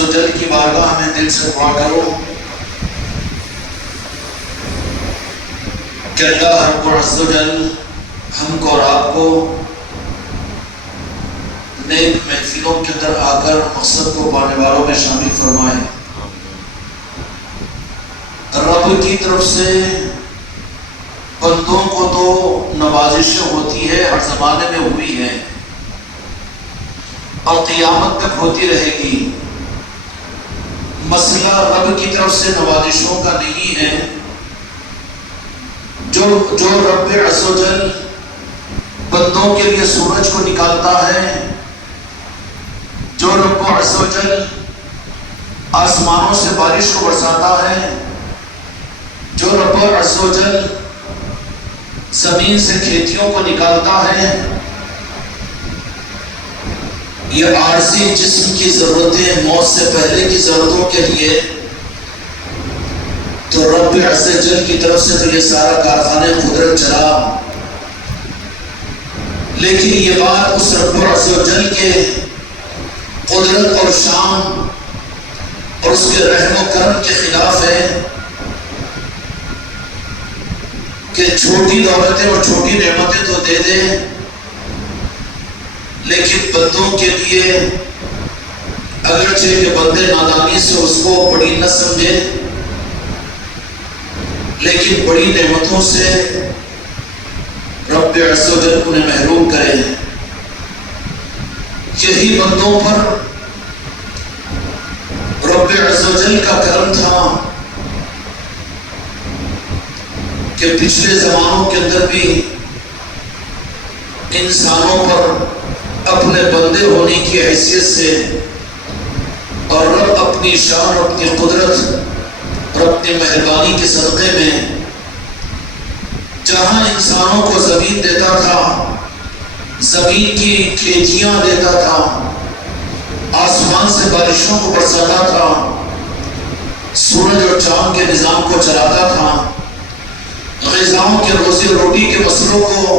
عز و جل کی بارگاہ میں دل سے دعا کرو کہ اللہ رب عز و جل ہم کو اور آپ کو نیک محفلوں کے اندر آ کر مقصد کو پانے والوں میں شامل فرمائے۔ رب کی طرف سے بندوں کو تو نوازشیں ہوتی ہے، ہر زمانے میں ہوئی ہے اور قیامت تک ہوتی رہے گی۔ مسئلہ رب کی طرف سے نوازشوں کا نہیں ہے۔ جو رب عز و جل بندوں کے لیے سورج کو نکالتا ہے، جو رب عز و جل آسمانوں سے بارش کو برساتا ہے، جو رب عز و جل زمین سے کھیتیوں کو نکالتا ہے، یہ عارضی جسم کی ضرورتیں موت سے پہلے کی ضرورتوں کے لیے، تو رب عز و جل کی طرف سے تو یہ سارا کارخانے قدرت چلا، لیکن یہ بات اس رب عز و جل کے قدرت اور شان اور اس کے رحم و کرم کے خلاف ہے کہ چھوٹی دولتیں اور چھوٹی نعمتیں تو دے دے، لیکن بندوں کے لیے اگرچہ کہ بندے نادانی سے اس کو بڑی نہ سمجھے، لیکن بڑی نعمتوں سے رب عز و جل انہیں محروم کرے۔ یہی بندوں پر رب عز و جل کا کرم تھا کہ پچھلے زمانوں کے اندر بھی انسانوں پر اپنے بندے ہونے کی حیثیت سے اور رب اپنی شان اور اپنی قدرت اور اپنی مہربانی کے صدقے میں جہاں انسانوں کو زمین دیتا تھا، زمین کی کھیتیاں دیتا تھا، آسمان سے بارشوں کو برساتا تھا، سورج اور چاند کے نظام کو چلاتا تھا، غذاؤں کے روزی روٹی کے مسئلوں کو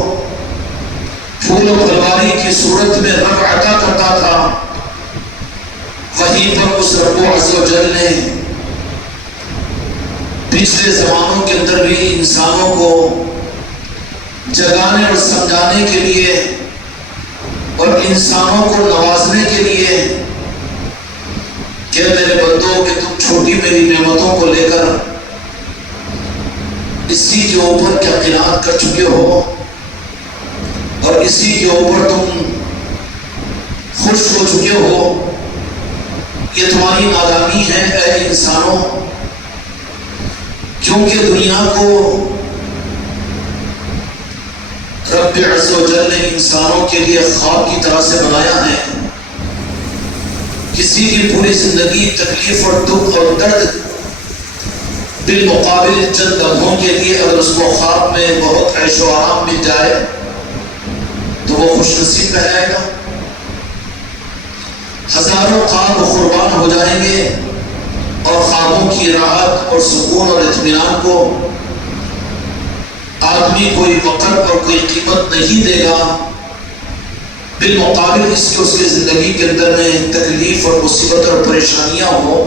پھول و پھلواری کی صورت میں رب عطا کرتا تھا، وہیں پر اس رب عز و جل نے پچھلے زمانوں کے اندر بھی انسانوں کو جگانے اور سمجھانے کے لیے اور انسانوں کو نوازنے کے لیے کہ میرے بندوں کہ تم چھوٹی میری نعمتوں کو لے کر اسی کے اوپر کیا قناعت کر چکے ہو اور اسی کے اوپر تم خوش ہو چکے ہو، یہ تمہاری نادانی ہے اے انسانوں، کیونکہ دنیا کو رب عز و جل نے انسانوں کے لیے خواب کی طرح سے بنایا ہے۔ کسی کی پوری زندگی تکلیف اور دکھ اور درد بالمقابل چند لمحوں کے لیے اگر اس کو خواب میں بہت عیش و آرام مل جائے تو وہ خوش نصیب کہلائے گا۔ ہزاروں خواب قربان ہو جائیں گے اور خوابوں کی راحت اور سکون اور اطمینان کو آدمی کوئی وقت اور کوئی قیمت نہیں دے گا، بالمقابل اس کے اس کی زندگی کے اندر میں تکلیف اور مصیبت اور پریشانیاں ہو،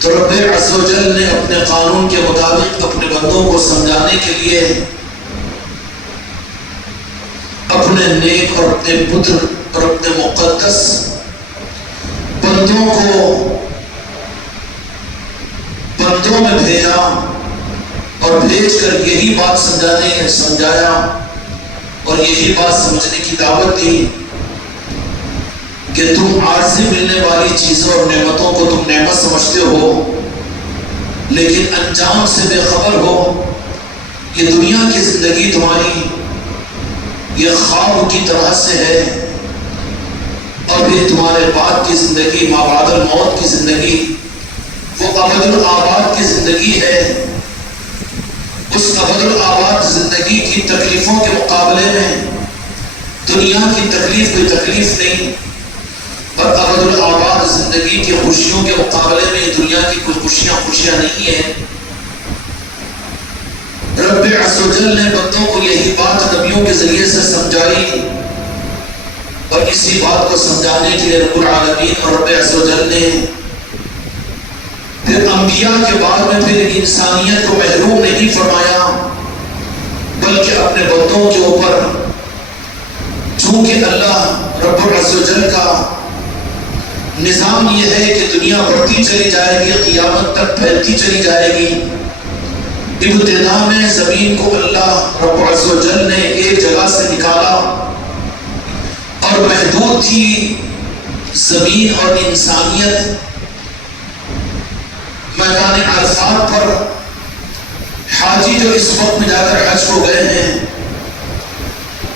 تو رب عز و جل نے اپنے قانون کے مطابق اپنے بندوں کو سمجھانے کے لیے اپنے نیک اور اپنے پتر اور اپنے مقدس بندوں کو بندوں میں بھیجا اور بھیج کر یہی بات سمجھایا اور یہی بات سمجھنے کی دعوت دی کہ تم عارضی ملنے والی چیزوں اور نعمتوں کو تم نعمت سمجھتے ہو لیکن انجام سے بے خبر ہو۔ یہ دنیا کی زندگی تمہاری یہ خواب کی طرح سے ہے اور یہ تمہارے بعد کی زندگی ما بعد الموت کی زندگی وہ ابد الآباد کی زندگی ہے۔ اس ابد الآباد زندگی کی تکلیفوں کے مقابلے میں دنیا کی تکلیف کوئی تکلیف نہیں، اور ابد الآباد زندگی کی خوشیوں کے مقابلے میں یہ دنیا کی کوئی خوشیاں نہیں ہیں۔ رب عز و جل نے بندوں کو یہی بات نبیوں کے ذریعے سے سمجھائی اور اسی بات کو سمجھانے کے لیے رب العالمین اور رب عز و جل نے پھر انبیاء کے بعد میں پھر انسانیت کو محروم نہیں فرمایا، بلکہ اپنے بندوں کے اوپر چونکہ اللہ رب العز و جل کا نظام یہ ہے کہ دنیا بڑھتی چلی جائے گی، قیامت تک پھیلتی چلی جائے گی، ابتدا میں زمین کو اللہ رب العز و جل نے ایک جگہ سے نکالا اور محدود تھی زمین اور انسانیت میدان عرفات پر حاجی جو اس وقت میں جا کر حج کو گئے ہیں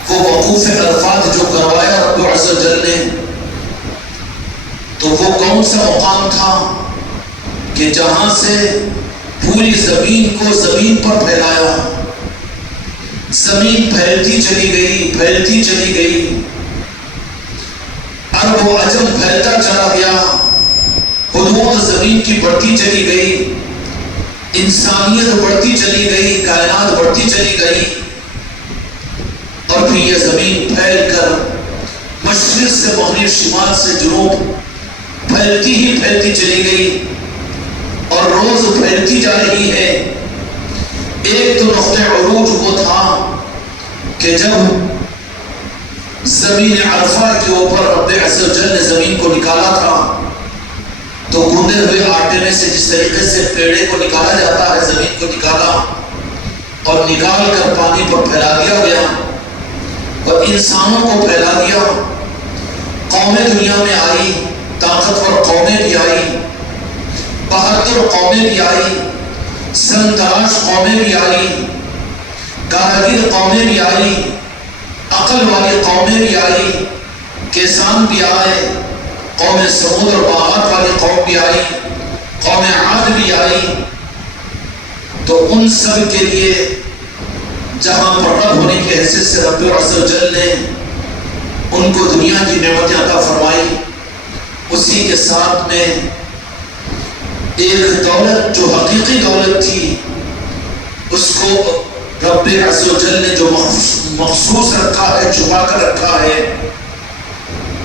وہ وقوف عرفات جو کروایا رب العز و جل نے، تو وہ کون سا مقام تھا کہ جہاں سے پوری زمین کو زمین پر پھیلایا، زمین پھیلتی چلی گئی، پھیلتی چلی گئی، عرب و عجم پھیلتا چلا گیا، حدود زمین کی بڑھتی چلی گئی، انسانیت بڑھتی چلی گئی، کائنات بڑھتی چلی گئی، اور پھر یہ زمین پھیل کر مشرق سے مغرب، شمال سے جنوب پھیلتی ہی پھیلتی چلی گئی اور روز پھیلتی جا رہی ہے۔ ایک تو نقطہ عروج وہ تھا کہ جب زمین عرفہ کے اوپر رب عز و جل نے زمین کو نکالا تھا تو گوندے ہوئے آٹے میں سے جس طریقے سے پیڑے کو نکالا جاتا ہے، زمین کو نکالا اور نکال کر پانی پر پھیلا دیا گیا اور انسانوں کو پھیلا دیا، قومیں دنیا میں آئی، طاقتور قومیں بھی آئی، بہادر قومیں بھی آئی، سنتراش قومیں بھی آئی، کاراگر قومیں بھی آئی، عقل والی قومیں بھی آئی، کسان بھی آئے، قوم سمود اور باغات والی قوم بھی آئی، قوم عاد بھی آئی، تو ان سب کے لیے جہاں پر رب ہونے کی حیثیت سے رب عز و جل نے ان کو دنیا کی نعمتیں عطا فرمائی، اسی کے ساتھ میں ایک دولت جو حقیقی دولت تھی اس کو رب عز و جل نے جو مخصوص رکھا ہے، چھپا کر رکھا ہے،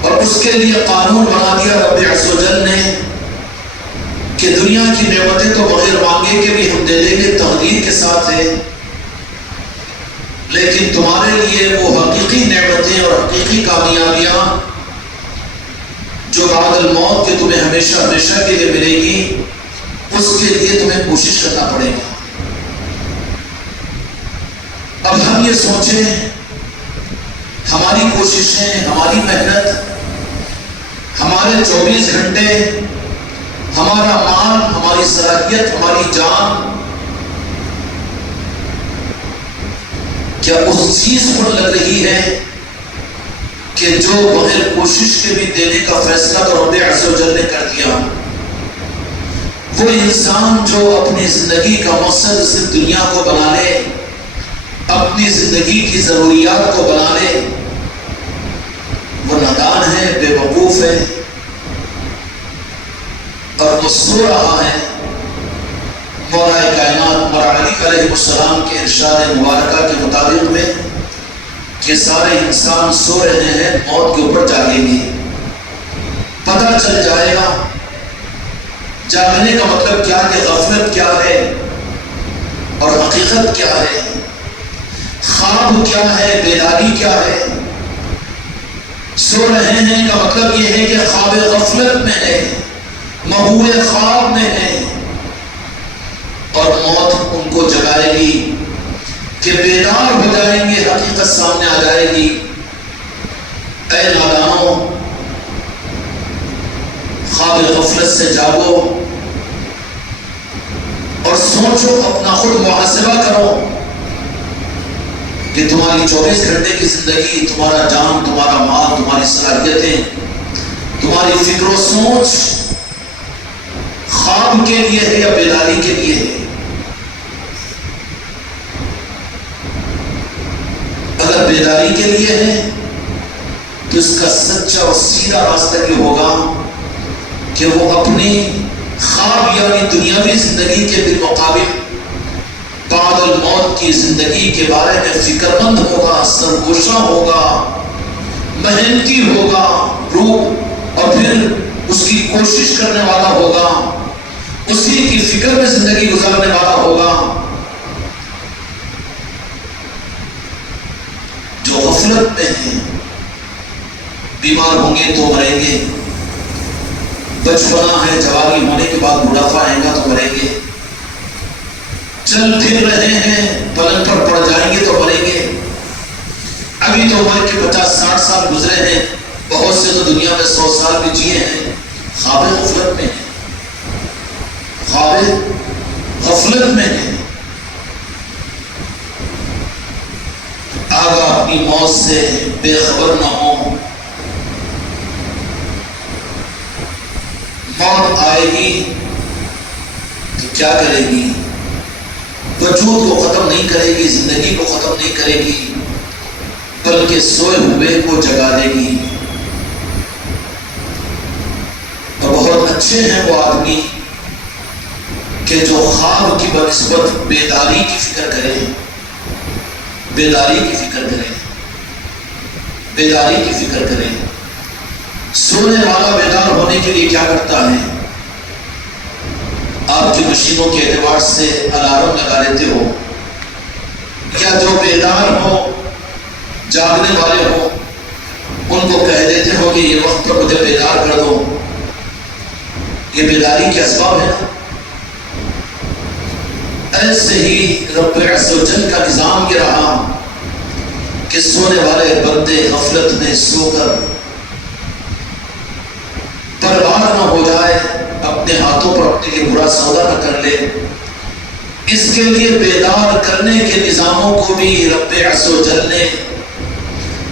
اور اس کے لیے قانون بنا دیا رب عز و جل نے کہ دنیا کی نعمتیں تو بغیر مانگے کے بھی ہم دے دیں گے، تقدیر کے ساتھ ہے، لیکن تمہارے لیے وہ حقیقی نعمتیں اور حقیقی کامیابیاں جو بعد الموت کے تمہیں ہمیشہ ہمیشہ کے لیے ملے گی، اس کے لیے تمہیں کوشش کرنا پڑے گا۔ اب ہم یہ سوچیں، ہماری کوششیں، ہماری محنت، ہمارے 24 گھنٹے، ہمارا مال، ہماری صلاحیت، ہماری جان، کیا اس چیز پر لگ رہی ہے کہ جو بغیر کوشش کے بھی دینے کا فیصلہ تو رب عز و جل نے کر دیا؟ وہ انسان جو اپنی زندگی کا مقصد صرف دنیا کو بنا لے، اپنی زندگی کی ضروریات کو بنا لے، وہ نادان ہے، بے وقوف ہے، اور وہ سو رہا ہے۔ مولا کائنات مولا علی علیہ السلام کے ارشاد مبارکہ کے مطابق میں کہ سارے انسان سو رہے ہیں، موت کے اوپر جاگیں گے، پتہ چل جائے گا۔ جاگنے کا مطلب کیا کہ غفلت کیا ہے اور حقیقت کیا ہے، خواب کیا ہے، بیداری کیا ہے۔ سو رہے ہیں کا مطلب یہ ہے کہ خواب غفلت میں ہے، محو خواب میں ہے، اور موت ان کو جگائے گی کہ بیدار ہو جائیں گے، حقیقت سامنے آ جائے گی۔ اے نادانوں، خواب غفلت سے جاگو اور سوچو، اپنا خود محاسبہ کرو کہ تمہاری 24 گھنٹے کی زندگی، تمہارا جان، تمہارا مال، تمہاری صلاحیتیں، تمہاری فکر و سوچ خواب کے لیے ہے یا بیداری کے لیے ہے؟ اگر بیداری کے لیے ہے تو اس کا سچا اور سیدھا راستہ یہ ہوگا کہ وہ اپنی خواب یعنی دنیاوی زندگی کے بالمقابل بعد الموت کی زندگی کے بارے میں فکر مند ہوگا، سرگوشہ ہوگا، محنتی ہوگا، روح اور پھر اس کی کوشش کرنے والا ہوگا، اسی کی فکر میں زندگی گزارنے والا ہوگا۔ جو غفلت میں ہیں، بیمار ہوں گے تو مریں گے، بچپنا ہے، جوانی ہونے کے بعد بڑھاپا آئے گا تو مریں گے، چل پھر رہے ہیں، پلنگ پر پڑ جائیں گے تو مریں گے۔ ابھی تو عمر کے 50-60 سال گزرے ہیں، بہت سے تو دنیا میں 100 سال بھی جیے ہیں، خواب غفلت میں ہیں، خواب غفلت میں ہیں۔ آگاہ اپنی موت سے بے خبر نہ ہو، موت آئے گی تو کیا کرے گی؟ وجود کو ختم نہیں کرے گی، زندگی کو ختم نہیں کرے گی، بلکہ سوئے ہوئے کو جگا دے گی۔ اور بہت اچھے ہیں وہ آدمی کہ جو خواب کی بنسبت بیداری کی فکر کریں، بیداری کی فکر کریں، بیداری کی فکر کریں۔ سونے والا بیدار ہونے کے لیے کیا کرتا ہے؟ آپ کی مشینوں کے اعتبار سے الارم لگا لیتے ہو، یا جو بیدار ہو، جاگنے والے ہو، ان کو کہہ دیتے ہو کہ یہ وقت پر مجھے بیدار کر دو۔ یہ بیداری کے اسباب ہے نا۔ ایسے ہی رب عز و جل کا نظام یہ رہا کہ سونے والے بندے غفلت میں سو کر برباد نہ ہو جائے، اپنے ہاتھوں پر اپنے لیے برا سودا نہ کر لے۔ اس کے لیے بیدار کرنے کے نظاموں کو بھی رب عز و جل نے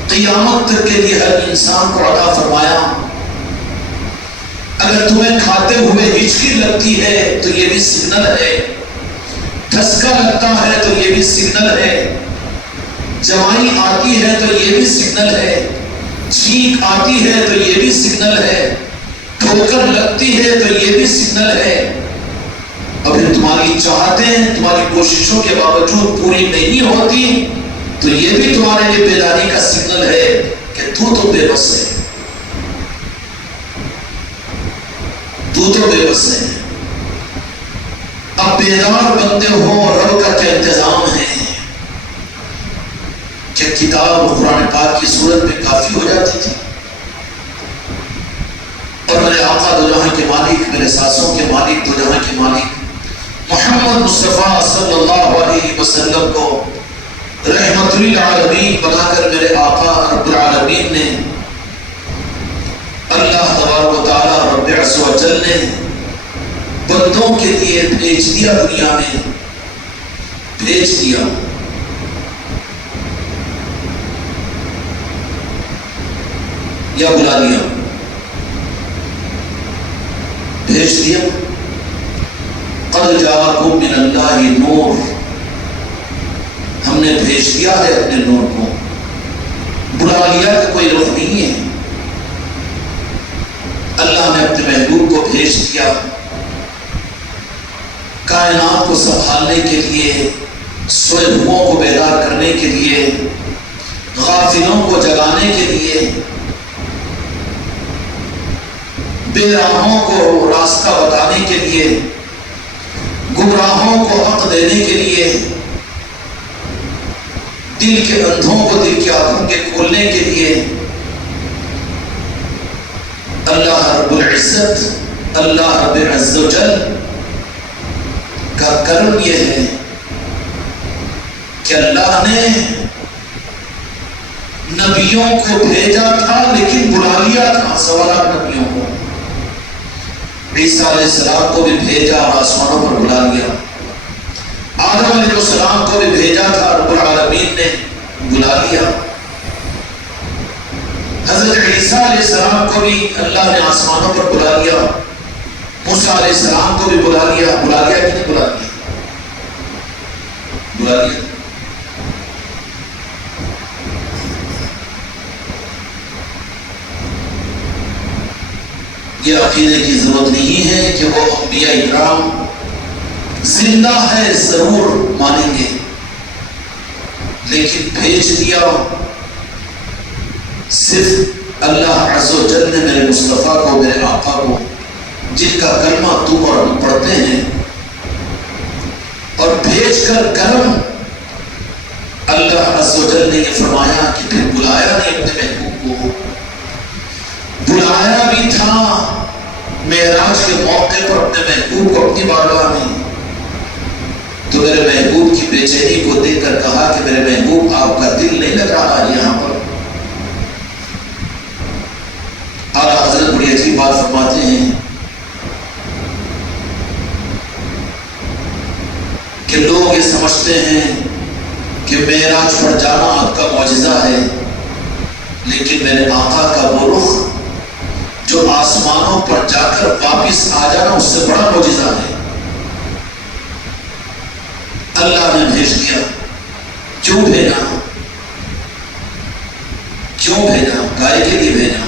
قیامت تک کے لیے ہر انسان کو عطا فرمایا۔ اگر تمہیں کھاتے ہوئے ہچکی لگتی ہے تو یہ بھی سگنل ہے، ٹھسکا لگتا ہے تو یہ بھی سگنل ہے، جوائی آتی ہے تو یہ بھی سگنل ہے، چھینک آتی ہے تو یہ بھی سگنل ہے، ٹھوکر لگتی ہے تو یہ بھی سگنل ہے۔ اور پھر تمہاری چاہتیں تمہاری کوششوں کے باوجود پوری نہیں ہوتی تو یہ بھی تمہارے لیے بیداری کا سگنل ہے کہ تو بے بس ہے، تو بے بس ہے۔ اب بیدار بندے ہو، رب کا کیا انتظام ہے کہ کتاب قرآن پاک کی صورت میں کافی ہو جاتی تھی، اور میرے آقا دو جہاں کے مالک، میرے ساسوں کے مالک، دو جہاں کے مالک محمد مصطفیٰ صلی اللہ علیہ وسلم کو رحمت للعالمین بنا کر میرے آقا رب العالمین نے، اللہ تبارک و تعالیٰ رب عز و جل نے بندوں کے لیے بھیج دیا، دنیا میں بھیج دیا۔ یا بلا دیا؟ بھیج دیا۔ قد جاءکم من اللہ نور، ہم نے بھیج دیا ہے اپنے نور کو۔ بلا لیا کہ کوئی رخ نہیں ہے، اللہ نے اپنے محبوب کو بھیج دیا کائنات کو سنبھالنے کے لیے، سوئے ہوئوں کو بیدار کرنے کے لیے، غافلوں کو جگانے کے لیے، بے راہوں کو راستہ بتانے کے لیے، گمراہوں کو حق دینے کے لیے، دل کے اندھوں کو دل کی آنکھوں کے کھولنے کے لیے۔ اللہ رب العزت، اللہ رب عز و جل کا کرم یہ ہے کہ اللہ نے نبیوں کو بھیجا تھا لیکن بلا لیا تھا سوالات نبیوں کو۔ عیسیٰ علیہ السلام کو بھی بھیجا اور آسمانوں پر بلا لیا، آدم علیہ السلام کو بھی بھیجا تھا، رب العالمین نے بلا لیا، حضرت عیسیٰ علیہ السلام کو بھی اللہ نے آسمانوں پر بلا لیا، موسیٰ علیہ السلام کو بھی بلا لیا۔ بلا لیا کہ نہیں بلا لیا؟ بلا لیا۔ یہ عقیدے کی ضرورت نہیں ہے کہ وہ انبیاء اکرام زندہ ہے ضرور مانیں گے، لیکن بھیج دیا صرف اللہ عز و جل نے میرے مصطفیٰ کو، میرے آقا کو، جن کا کلمہ تم اور ہم پڑھتے ہیں، اور بھیج کر کرم اللہ عز و جل نے یہ فرمایا کہ پھر بلایا نہیں اپنے محبوب کو، بلایا بھی تھا معراج کے موقع پر اپنے محبوب کو اپنی بارگاہ میں، تو میرے محبوب کی بے چینی کو دیکھ کر کہا کہ میرے محبوب آپ کا دل نہیں لگ رہا یہاں پر؟ اعلیٰ حضرت بڑی عجیب بات فرماتے ہیں کہ لوگ یہ سمجھتے ہیں کہ معراج پر جانا آپ کا معجزہ ہے، لیکن میرے آقا کا وہ رخ جو آسمانوں پر جا کر واپس آ جانا اس سے بڑا معجزہ ہے۔ اللہ نے بھیج دیا۔ کیوں بھیجا؟ کیوں بھیجا؟ گائے کے لیے بھیجا۔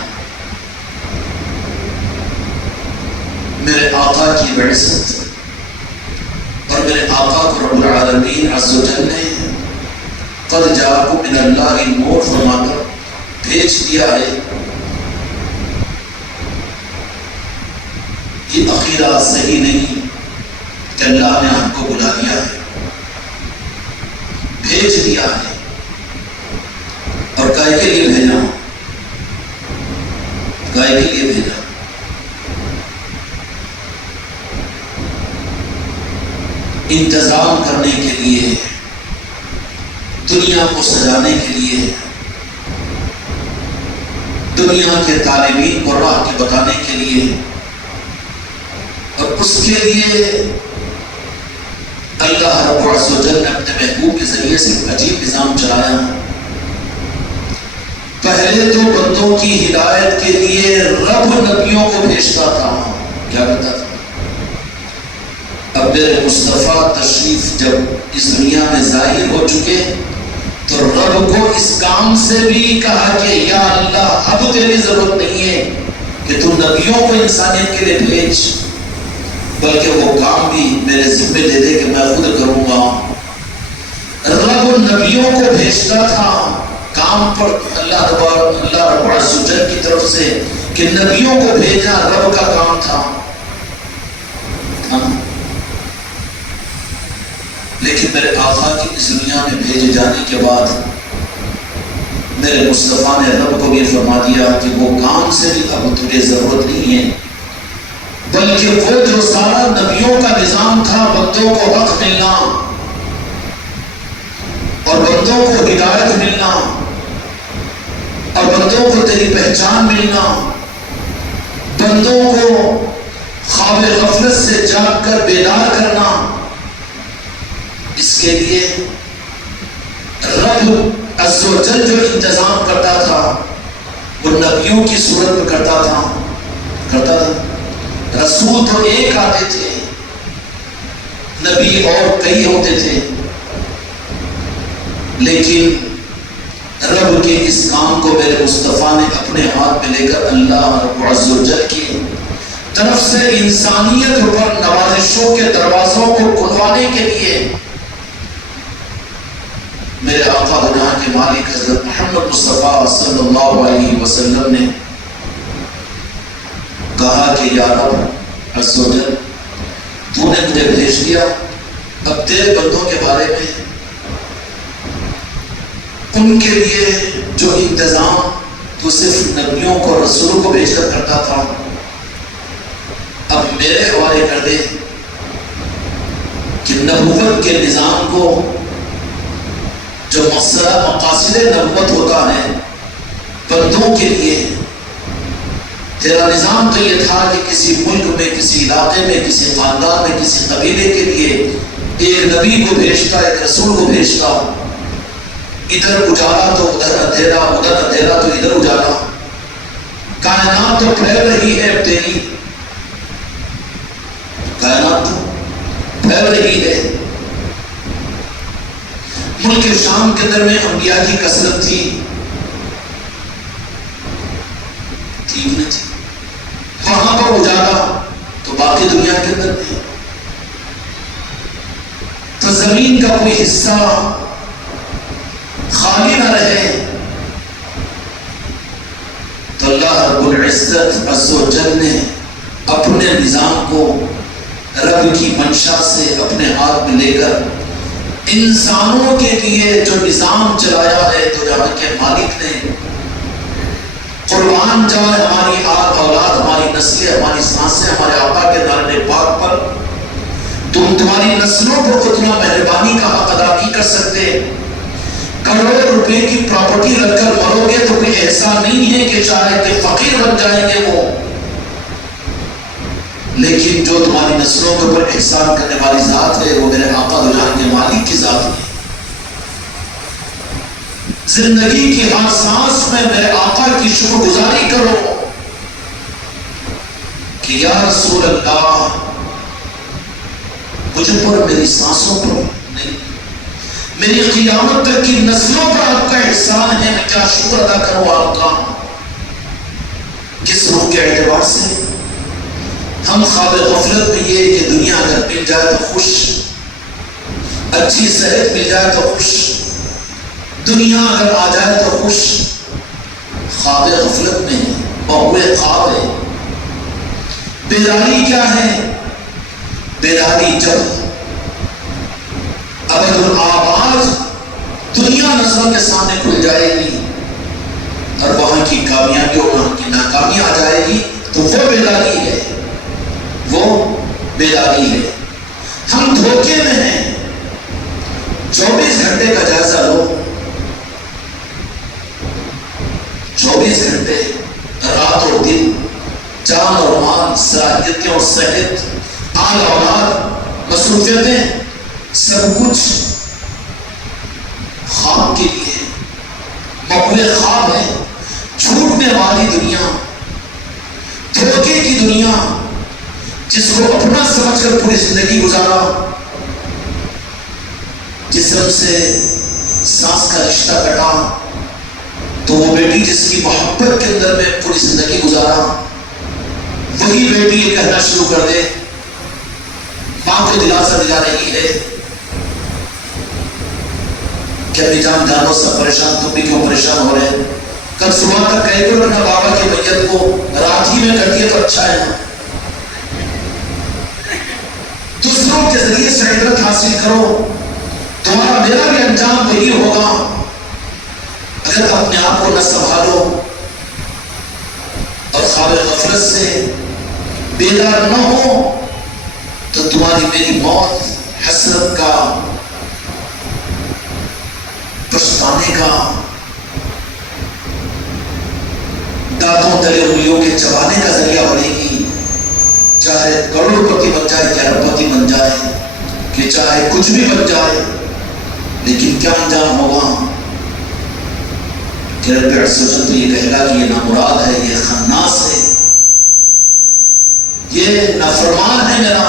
میرے آقا کی بعثت اور میرے آقا کو رب العالمین عز و جل نے قد جاءکم من اللہ نور فرما کر بھیج دیا ہے۔ یہ عقیدہ صحیح نہیں کہ اللہ نے ہم کو بلا لیا ہے، بھیج دیا ہے۔ اور گائے کے لیے بھیجا، گائے کے لیے بھیجا۔ انتظام کرنے کے لیے، دنیا کو سجانے کے لیے، دنیا کے طالبین کو راہ کے بتانے کے لیے، اور اس کے لیے اللہ رب العزت و جل نے اپنے محبوب کے ذریعے سے ایک عجیب نظام چلایا۔ پہلے تو بندوں کی ہدایت کے لیے رب نبیوں کو بھیجتا تھا۔ کیا کرتا تھا؟ اب میرے مصطفیٰ تشریف جب اس دنیا میں ظاہر ہو چکے تو رب کو اس کام سے بھی کہا کہ یا اللہ اب تیری ضرورت نہیں ہے کہ تو نبیوں کو انسانیت کے لیے بھیج، بلکہ وہ کام بھی میرے ذمہ دے دے کہ میں خود کروں گا۔ رب نبیوں کو بھیجتا تھا کام پر، اللہ رب العزت و جل کی طرف سے کہ نبیوں کو بھیجنا رب کا کام تھا۔ لیکن میرے آقا کی اس دنیا میں بھیجے جانے کے بعد میرے مصطفیٰ نے رب کو بھی فرما دیا کہ وہ کام سے بھی اب تجھے ضرورت نہیں ہے، بلکہ وہ جو سارا نبیوں کا نظام تھا، بندوں کو حق ملنا اور بندوں کو ہدایت ملنا اور بندوں کو تیری پہچان ملنا، بندوں کو خواب غفلت سے جاگ کر بیدار کرنا، اس کے لیے رب عز و جل جو انتظام کرتا تھا وہ نبیوں کی صورت میں کرتا تھا۔ رسول تو ایک آتے تھے، نبی اور کئی ہوتے تھے، لیکن رب کے اس کام کو میرے مصطفیٰ نے اپنے ہاتھ میں لے کر اللہ رب عز و جل کی طرف سے انسانیت پر نوازشوں کے دروازوں کو کھلوانے کے لیے میرے آقا و جہاں کے مالک حضرت محمد مصطفیٰ صلی اللہ علیہ وسلم نے کہا کہ یا رب عز و جل تو نے مجھے بھیج دیا، اب تیرے بندوں کے بارے میں ان کے لیے جو انتظام تو صرف نبیوں کو رسولوں کو بھیج کر کرتا تھا، اب میرے حوالے کر دے کہ نبوت کے نظام کو، جو مقاصد نبوت ہوتا ہے بندوں کے لیے، تیرا نظام تو یہ تھا کہ کسی ملک میں، کسی علاقے میں، کسی خاندان میں، کسی قبیلے کے لیے ایک نبی کو بھیجتا، ایک رسول کو بھیجتا، ادھر اجالا تو ادھر اندھیرا، ادھر اندھیرا تو ادھر اجالا، کائنات تو پھیل رہی ہے تیری، کائنات تو پھیل رہی ہے۔ ملک شام کے اندر میں انبیاء کی کثرت تھی وہاں پر اجالا تو باقی دنیا کے اندر نہیں، تو زمین کا کوئی حصہ خالی نہ رہے، تو اللہ رب العزت عز و جل نے اپنے نظام کو رب کی منشا سے اپنے ہاتھ میں لے کر انسانوں کے لیے جو نظام چلایا ہے، تو جہاں کے مالک نے قربان جائے ہماری اولاد، ہماری نسلیں، ہماری سانسیں ہمارے آقا کے دارِ پاک پر، تم تمہاری نسلوں پر اتنا مہربانی کا حق ادا نہیں کر سکتے۔ کروڑ روپے کی پراپرٹی رکھ کر مرو گے تو کوئی احسان نہیں ہے کہ چاہے کہ فقیر بن جائیں گے وہ، لیکن جو تمہاری نسلوں کے اوپر احسان کرنے والی ذات ہے وہ میرے آقا دو جہان کے مالک کی ذات ہے۔ زندگی کی ہر سانس میں میرے آقا کی شکر گزاری کرو کہ یا رسول اللہ مجھ پر، میری سانسوں پر نہیں، میری قیامت تک کی نسلوں پر آپ کا احسان ہے، میں کیا شکر ادا کروں آپ کا۔ کس روح کے اعتبار سے ہم خواب غفلت میں یہ کہ دنیا اگر مل جائے تو خوش، اچھی صحت مل جائے تو خوش، دنیا اگر آ جائے تو خوش، خواب غفلت میں بہوئے خواب ہے۔ بیداری کیا ہے؟ بیداری جب ابد الآباد دنیا نظروں کے سامنے کھل جائے گی اور وہاں کی کامیابی اور وہاں کی ناکامی آ جائے گی، تو وہ بیداری ہے، وہ بیداری ہے۔ ہم دھوکے میں ہیں۔ 24 گھنٹے کا جائزہ لو، 24 گھنٹے، رات اور دن، جان اور مال، صلاحیتیں اور صحت، آل اولاد، مصروفیتیں، سب کچھ خواب کے لیے، مقبول خواب ہے۔ چھوٹنے والی دنیا، دھوکے کی دنیا، جس کو اپنا سمجھ کر پوری زندگی گزارا، جسم سے سانس کا رشتہ کٹا تو وہ بیٹی جس کی محبت کے اندر میں پوری زندگی گزارا، وہی بیٹی یہ کہنا شروع کر دے، ماں کو دلاسا دلا رہی ہے کہ امی جان جانو سب پریشان، تم بھی کیوں پریشان ہو رہے ہیں؟ کل صبح تک کہہ کر رکھنا بابا کی میت کو، رات ہی میں کر دیا تو اچھا ہے۔ دوسروں کے ذریعے سے عبرت حاصل کرو، تمہارا میرا بھی انجام وہی ہوگا۔ اگر اپنے آپ کو نہ سنبھالو اور خواب غفلت سے بیدار نہ ہو تو تمہاری میری موت حسرت کا، پچھتانے کا، دانتوں تلے انگلیوں کے چبانے کا ذریعہ بنے گی۔ چاہے کروڑ پتی بن جائے، کیا پتی بن جائے، کہ چاہے کچھ بھی بن جائے، لیکن کیا انجام ہوگا کہ رب عز و جل تو یہ کہے گا کہ یہ نامراد ہے، یہ خناس ہے، یہ نافرمان ہے میرا،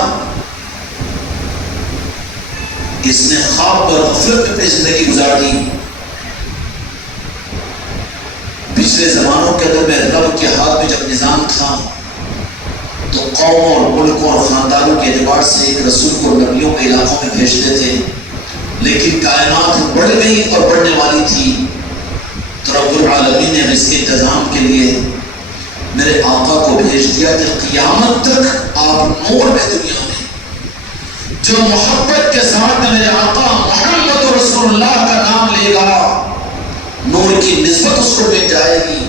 اس نے خواب اور غفلت میں اپنی زندگی گزار دی۔ پچھلے زمانوں کے اندر میں رب کے ہاتھ میں جب نظام تھا تو قوموں اور ملکوں اور خاندانوں کے اعتبار سے ایک رسول کو نبیوں کے علاقوں میں بھیجتے تھے، لیکن کائنات بڑھ گئی اور بڑھنے والی تھی، تو رب العالمین نے اس کے انتظام کے لیے میرے آقا کو بھیج دیا کہ قیامت تک آپ نور میں دنیا میں، جو محبت کے ساتھ میں میرے آقا محمد رسول اللہ کا نام لے گا، نور کی نسبت اس کو مل جائے گی۔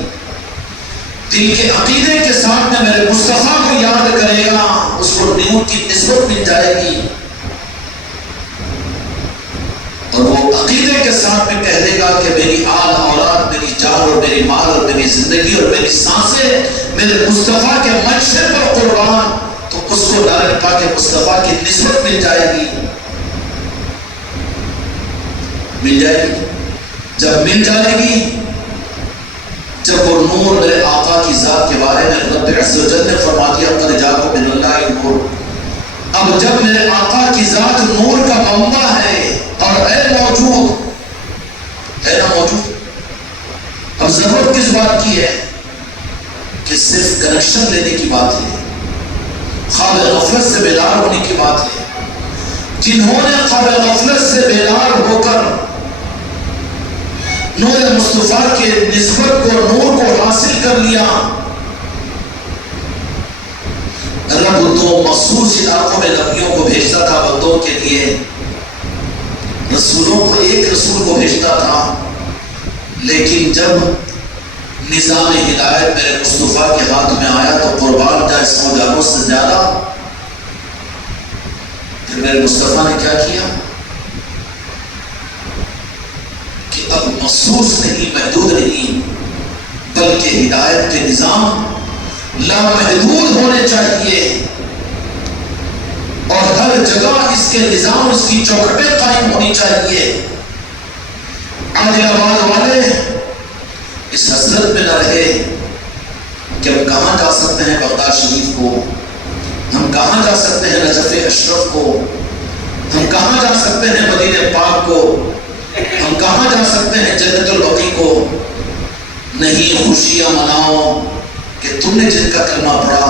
دل کے عقیدے کے ساتھ میں میرے مصطفیٰ کو یاد کرے گا، اس کو نور کی نسبت مل جائے گی، اور وہ عقیدے کے ساتھ میں کہہ دے گا کہ میری آل اولاد، میری جان اور میری مال اور میری زندگی اور میری سانسیں میرے مصطفیٰ کے منشے پر قربان، تو اس کو نعرہ پاک مصطفیٰ کی نسبت مل جائے گی، مل جائے گی۔ جب مل جائے گی، جب وہ نور میرے آقا کی ذات کے بارے میں رب عز و جل نے فرما دیا قد جاءکم من اللہ نور، اب جب میرے آقا کی ذات نور کا منبع ہے اور اے موجود، اے نہ موجود، اب ضرورت کس بات کی ہے کہ صرف کنیکشن لینے کی بات ہے، خواب غفلت سے بیدار ہونے کی بات ہے۔ جنہوں نے خواب غفلت سے بیدار ہو کر نور مصطفیٰ کے نسبت کو، نور کو حاصل کر لیا. رب تو مخصوص علاقوں میں نبیوں کو بھیجتا تھا بندوں کے لیے، رسولوں کو ایک رسول کو بھیجتا تھا، لیکن جب نظام ہدایت میرے مصطفیٰ کے ہاتھ میں آیا تو قربان جائے 100 جانوں سے زیادہ. پھر میرے مصطفیٰ نے کیا کیا کہ اب مخصوص نہیں، محدود نہیں، بلکہ ہدایت کے نظام لامحدود ہونے چاہیے، اور ہر جگہ اس کے نظام، اس کی چوکھٹیں قائم ہونی چاہیے. عادل آباد والے اس حسرت میں نہ رہے کہ ہم کہاں جا سکتے ہیں بغداد شریف کو، ہم کہاں جا سکتے ہیں نجف اشرف کو، ہم کہاں جا سکتے ہیں مدینہ پاک کو، ہم کہاں جا سکتے ہیں جنت البقیع کو. نہیں، خوشیاں مناؤ کہ تم نے جن کا کلمہ پڑھا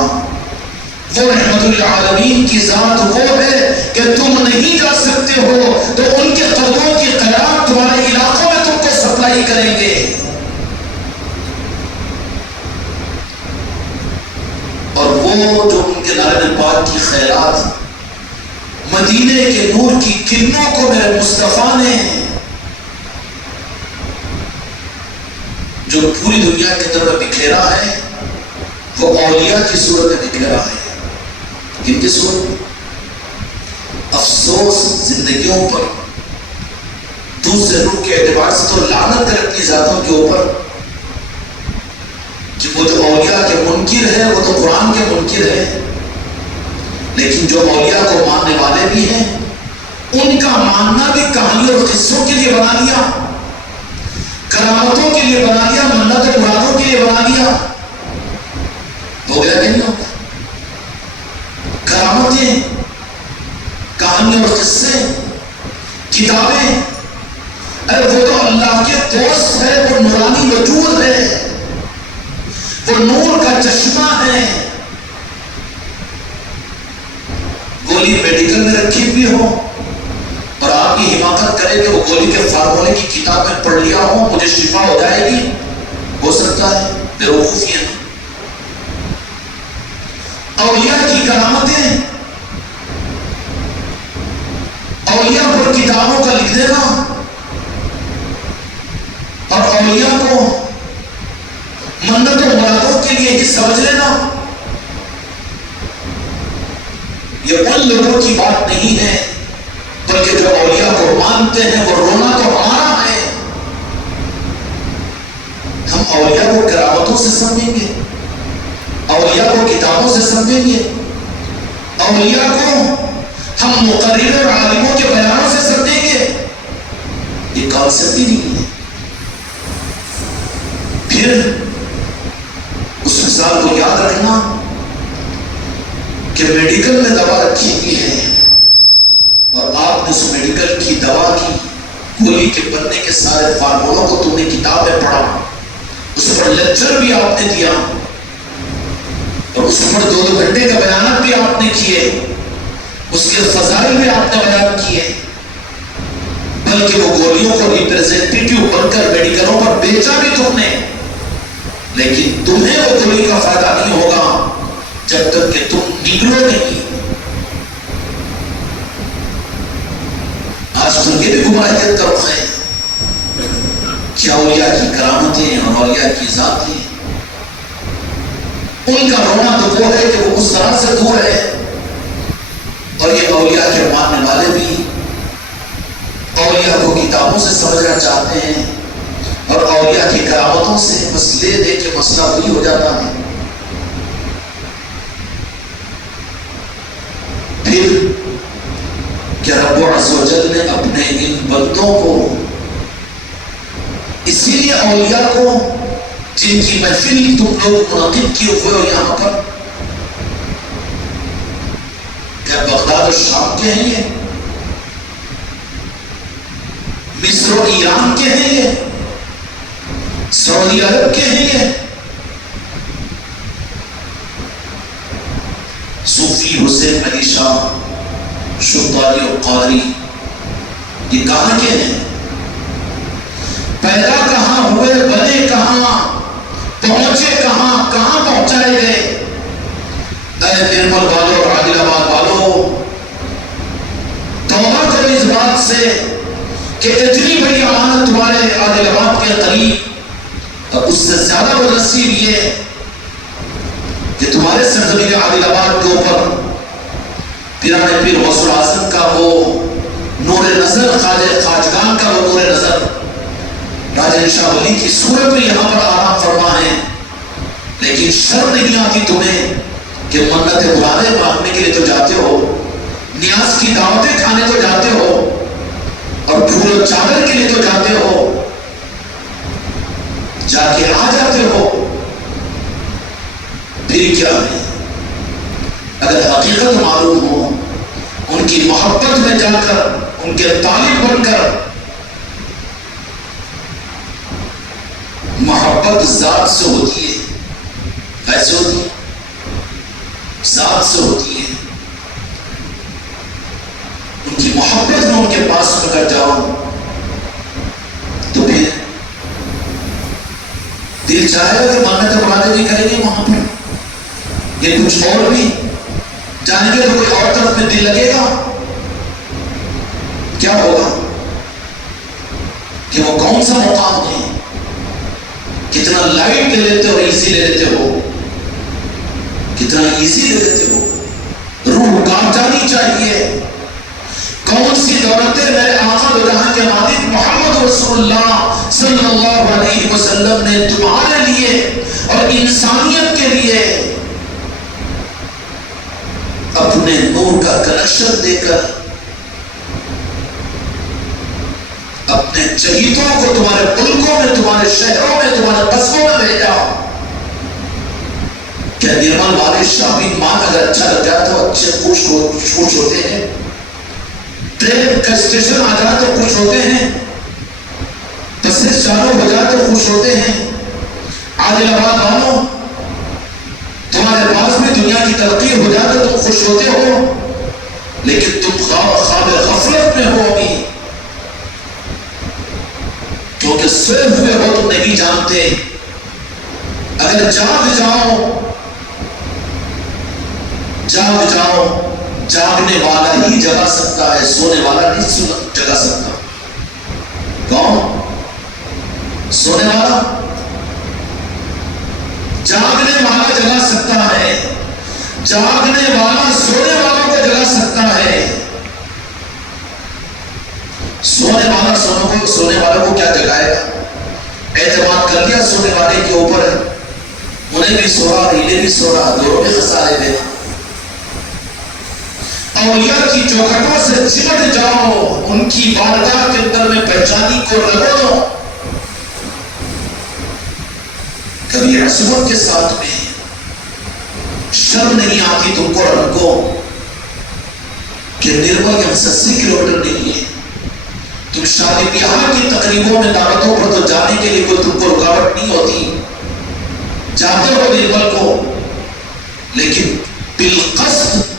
وہ رحمت للعالمین کی ذات وہ ہے کہ تم نہیں جا سکتے ہو تو ان کے قدموں کی خیرات تمہارے علاقوں میں تم کو سپلائی کریں گے. اور وہ جو ان کے نارن پاک کی خیرات، مدینے کے نور کی کرنوں کو میرے مصطفیٰ نے جو پوری دنیا کے اندر بکھیرا ہے، وہ اولیاء کی صورت میں بکھیرا ہے. کن کی صورت میں؟ افسوس زندگیوں پر دوسرے روح کے اعتبار سے تو لعنت کر اپنی ذاتوں کے اوپر کہ وہ جو اولیاء کے منکر ہے وہ تو قرآن کے منکر ہے، لیکن جو اولیاء کو ماننے والے بھی ہیں ان کا ماننا بھی کہانیوں اور قصوں کے لیے بنا لیا، کرامتوں کے لیے بنا لیا، منت مرادوں کے لیے بنا لیا. ہو گیا کہ نہیں ہوگا؟ کرامتیں، کہانیاں اور قصے، کتابیں، ارے وہ تو اللہ کے دوست ہے، وہ نورانی وجود ہے، وہ نور کا چشمہ ہے. گولی میڈیکل میں رکھی ہوئی ہو اور آپ کی حماقت کرے کہ وہ گولی کے فارمولے کی کتاب میں پڑھ لیا ہو مجھے شفا ہو جائے گی، ہو سکتا ہے، بیوقوفی ہے. اولیاء کی کرامتیں، اولیاء پر کتابوں کا لکھ دینا اور اولیاء کو منتوں مرادوں کے لیے ہی سمجھ لینا، یہ ان لوگوں کی بات نہیں ہے، بلکہ جو اولیاء کو مانتے ہیں وہ رونا تو ہمارا ہے. ہم اولیاء کو کرامتوں سے سمجھیں گے، اولیاء کو کتابوں سے سمجھیں گے، اولیاء کو ہم مقرر اور عالموں کے بیانوں سے سمجھیں گے، یہ کانسیپٹ ہی نہیں ہے. پھر اس مثال کو یاد رکھنا کہ میڈیکل میں دوا رکھی ہوئی ہے اور آپ نے اس میڈیکل کی دوا کی گولی کے بننے کے سارے فارمولوں کو تم نے کتاب میں پڑھا، اس پر لیکچر بھی آپ نے دیا اور اس پر 2 گھنٹے کا بیانات بھی آپ نے کیے، اس کے فضائل بھی آپ نے بیان کیے، بلکہ وہ گولیوں کو ریپریزنٹیٹیو بن کر میڈیکلوں پر بیچا بھی تم نے، لیکن تمہیں وہ گولی کا فائدہ نہیں ہوگا جب تک کہ تم نگلو نہیں. آج تم یہ بھی گمراہیت کرو ہے کیا اولیاء کی کرامتیں اور اولیاء کی ذاتیں، ان کا رونا تو وہ ہے کہ وہ اس طرح سے دور ہے، اور یہ اولیاء کے ماننے والے بھی اولیاء کو کتابوں سے سمجھنا چاہتے ہیں اور اولیاء کی کرامتوں سے بس لے دے کے مسئلہ وہی ہو جاتا ہے. پھر کہ رب عز و جل نے اپنے ان بندوں کو اسی لیے اولیاء کو جن کی محفل تم لوگ منعقد کیے ہوئے ہو یہاں پر، کیا بغداد اور شام کے ہیں یہ، مصر و ایران کے ہیں یہ، سعودی عرب کے ہیں یہ، صوفی حسین علی شاہ شبداری اور قادری یہ کہاں کے ہیں؟ پیدا کہاں ہوئے، بنے کہاں، پہنچے کہاں، کہاں پہنچائے گئے؟ اے نرمل والوں اور عادل آباد والوں، توبہ کرو اس بات سے کہ اتنی بڑی امانت تمہارے عادل آباد کے قریب، اور اس سے زیادہ بدنصیب یہ کہ تمہارے سرزمین عادل آباد کے اوپر پیران پیر غوث الاعظم کا وہ نور نظر، خواجہ خواجگان کا وہ نور نظر، راجہ شاہ ولی کی صورت میں یہاں پر آرام فرما ہے، لیکن شرم نہیں آتی تمہیں کہ منت مرادیں مانگنے کے لیے تو جاتے ہو، نیاز کی دعوتیں کھانے تو جاتے ہو، اور پھول و چادر کے لیے تو جاتے ہو، جا کے آ جاتے ہو، پھر کیا ہے؟ اگر حقیقت معلوم ہو، ان کی محبت میں جا کر، ان کے طالب بن کر، محبت ذات سے ہوتی ہے، کیسے ہوتی ہے؟ ذات سے ہوتی ہے۔ ان کی محبت میں ان کے پاس اگر جاؤ تو پھر دل چاہے گا کہ منت مرادیں بھی کریں گے وہاں پر، یہ کچھ اور بھی جانیں گے تو کوئی اور طرف میں دل لگے گا، کیا ہوگا کہ وہ کون سا مقام ہے، کتنا لائٹ لے لیتے ہو، ایزی لے لیتے ہو، کتنا ایزی لے لیتے ہو، روح کام جانی چاہیے۔ کون سی دولتیں میرے آقا دو جہاں کے مالک محمد رسول اللہ صلی اللہ علیہ وسلم نے تمہارے لیے اور انسانیت کے لیے اپنے نور کا کنیکشن دے کر اپنے چہیتوں کو تمہارے ملکوں میں، تمہارے شہروں میں، تمہارے قصبوں میں بھیجا۔ کیا نرمل والے شاہین مان اگر اچھا لگ جائے تو اچھے خوش ہوتے ہیں، ٹرین کا اسٹیشن آ جائے تو خوش ہوتے ہیں، بسیں چالو ہو جائے تو خوش ہوتے ہیں؟ عادل آباد والوں، تمہارے پاس میں دنیا کی ترقی ہو جائے تو تم خوش ہوتے ہو، لیکن تم خواب غفلت میں ہو ابھی، کیونکہ سوئے ہوئے ہو تم نہیں جانتے۔ اگر جاگ جاؤ، جاگ جاؤ، جاگنے والا ہی جگا سکتا ہے، سونے والا نہیں جگا سکتا۔ کون؟ سونے والا؟ جاگنے والا جگا سکتا ہے، جاگنے والا سونے والوں کو جگا سکتا ہے۔ سونے والوں کو کیا جگائے گا؟ اعتماد کر لیا سونے والے کے اوپر، انہیں بھی سوڑا، انہیں بھی سوڑا، دونوں میں خسارے دینا۔ اولیاء کی چوکھٹوں سے چمٹ جاؤ، ان کی بارگاہ کے اندر میں پہچانی کو رگڑو۔ کبھی عصمت کے ساتھ میں شرم نہیں آتی تم کو رب کو کہ نرمل یہاں سے 80 کلومیٹر نہیں ہے، تم شادی بیاہ کی تقریبوں میں دعوتوں پر تو جانے کے لیے کوئی تم کو رکاوٹ نہیں ہوتی، جاتے ہو نرمل کو، لیکن بالقصد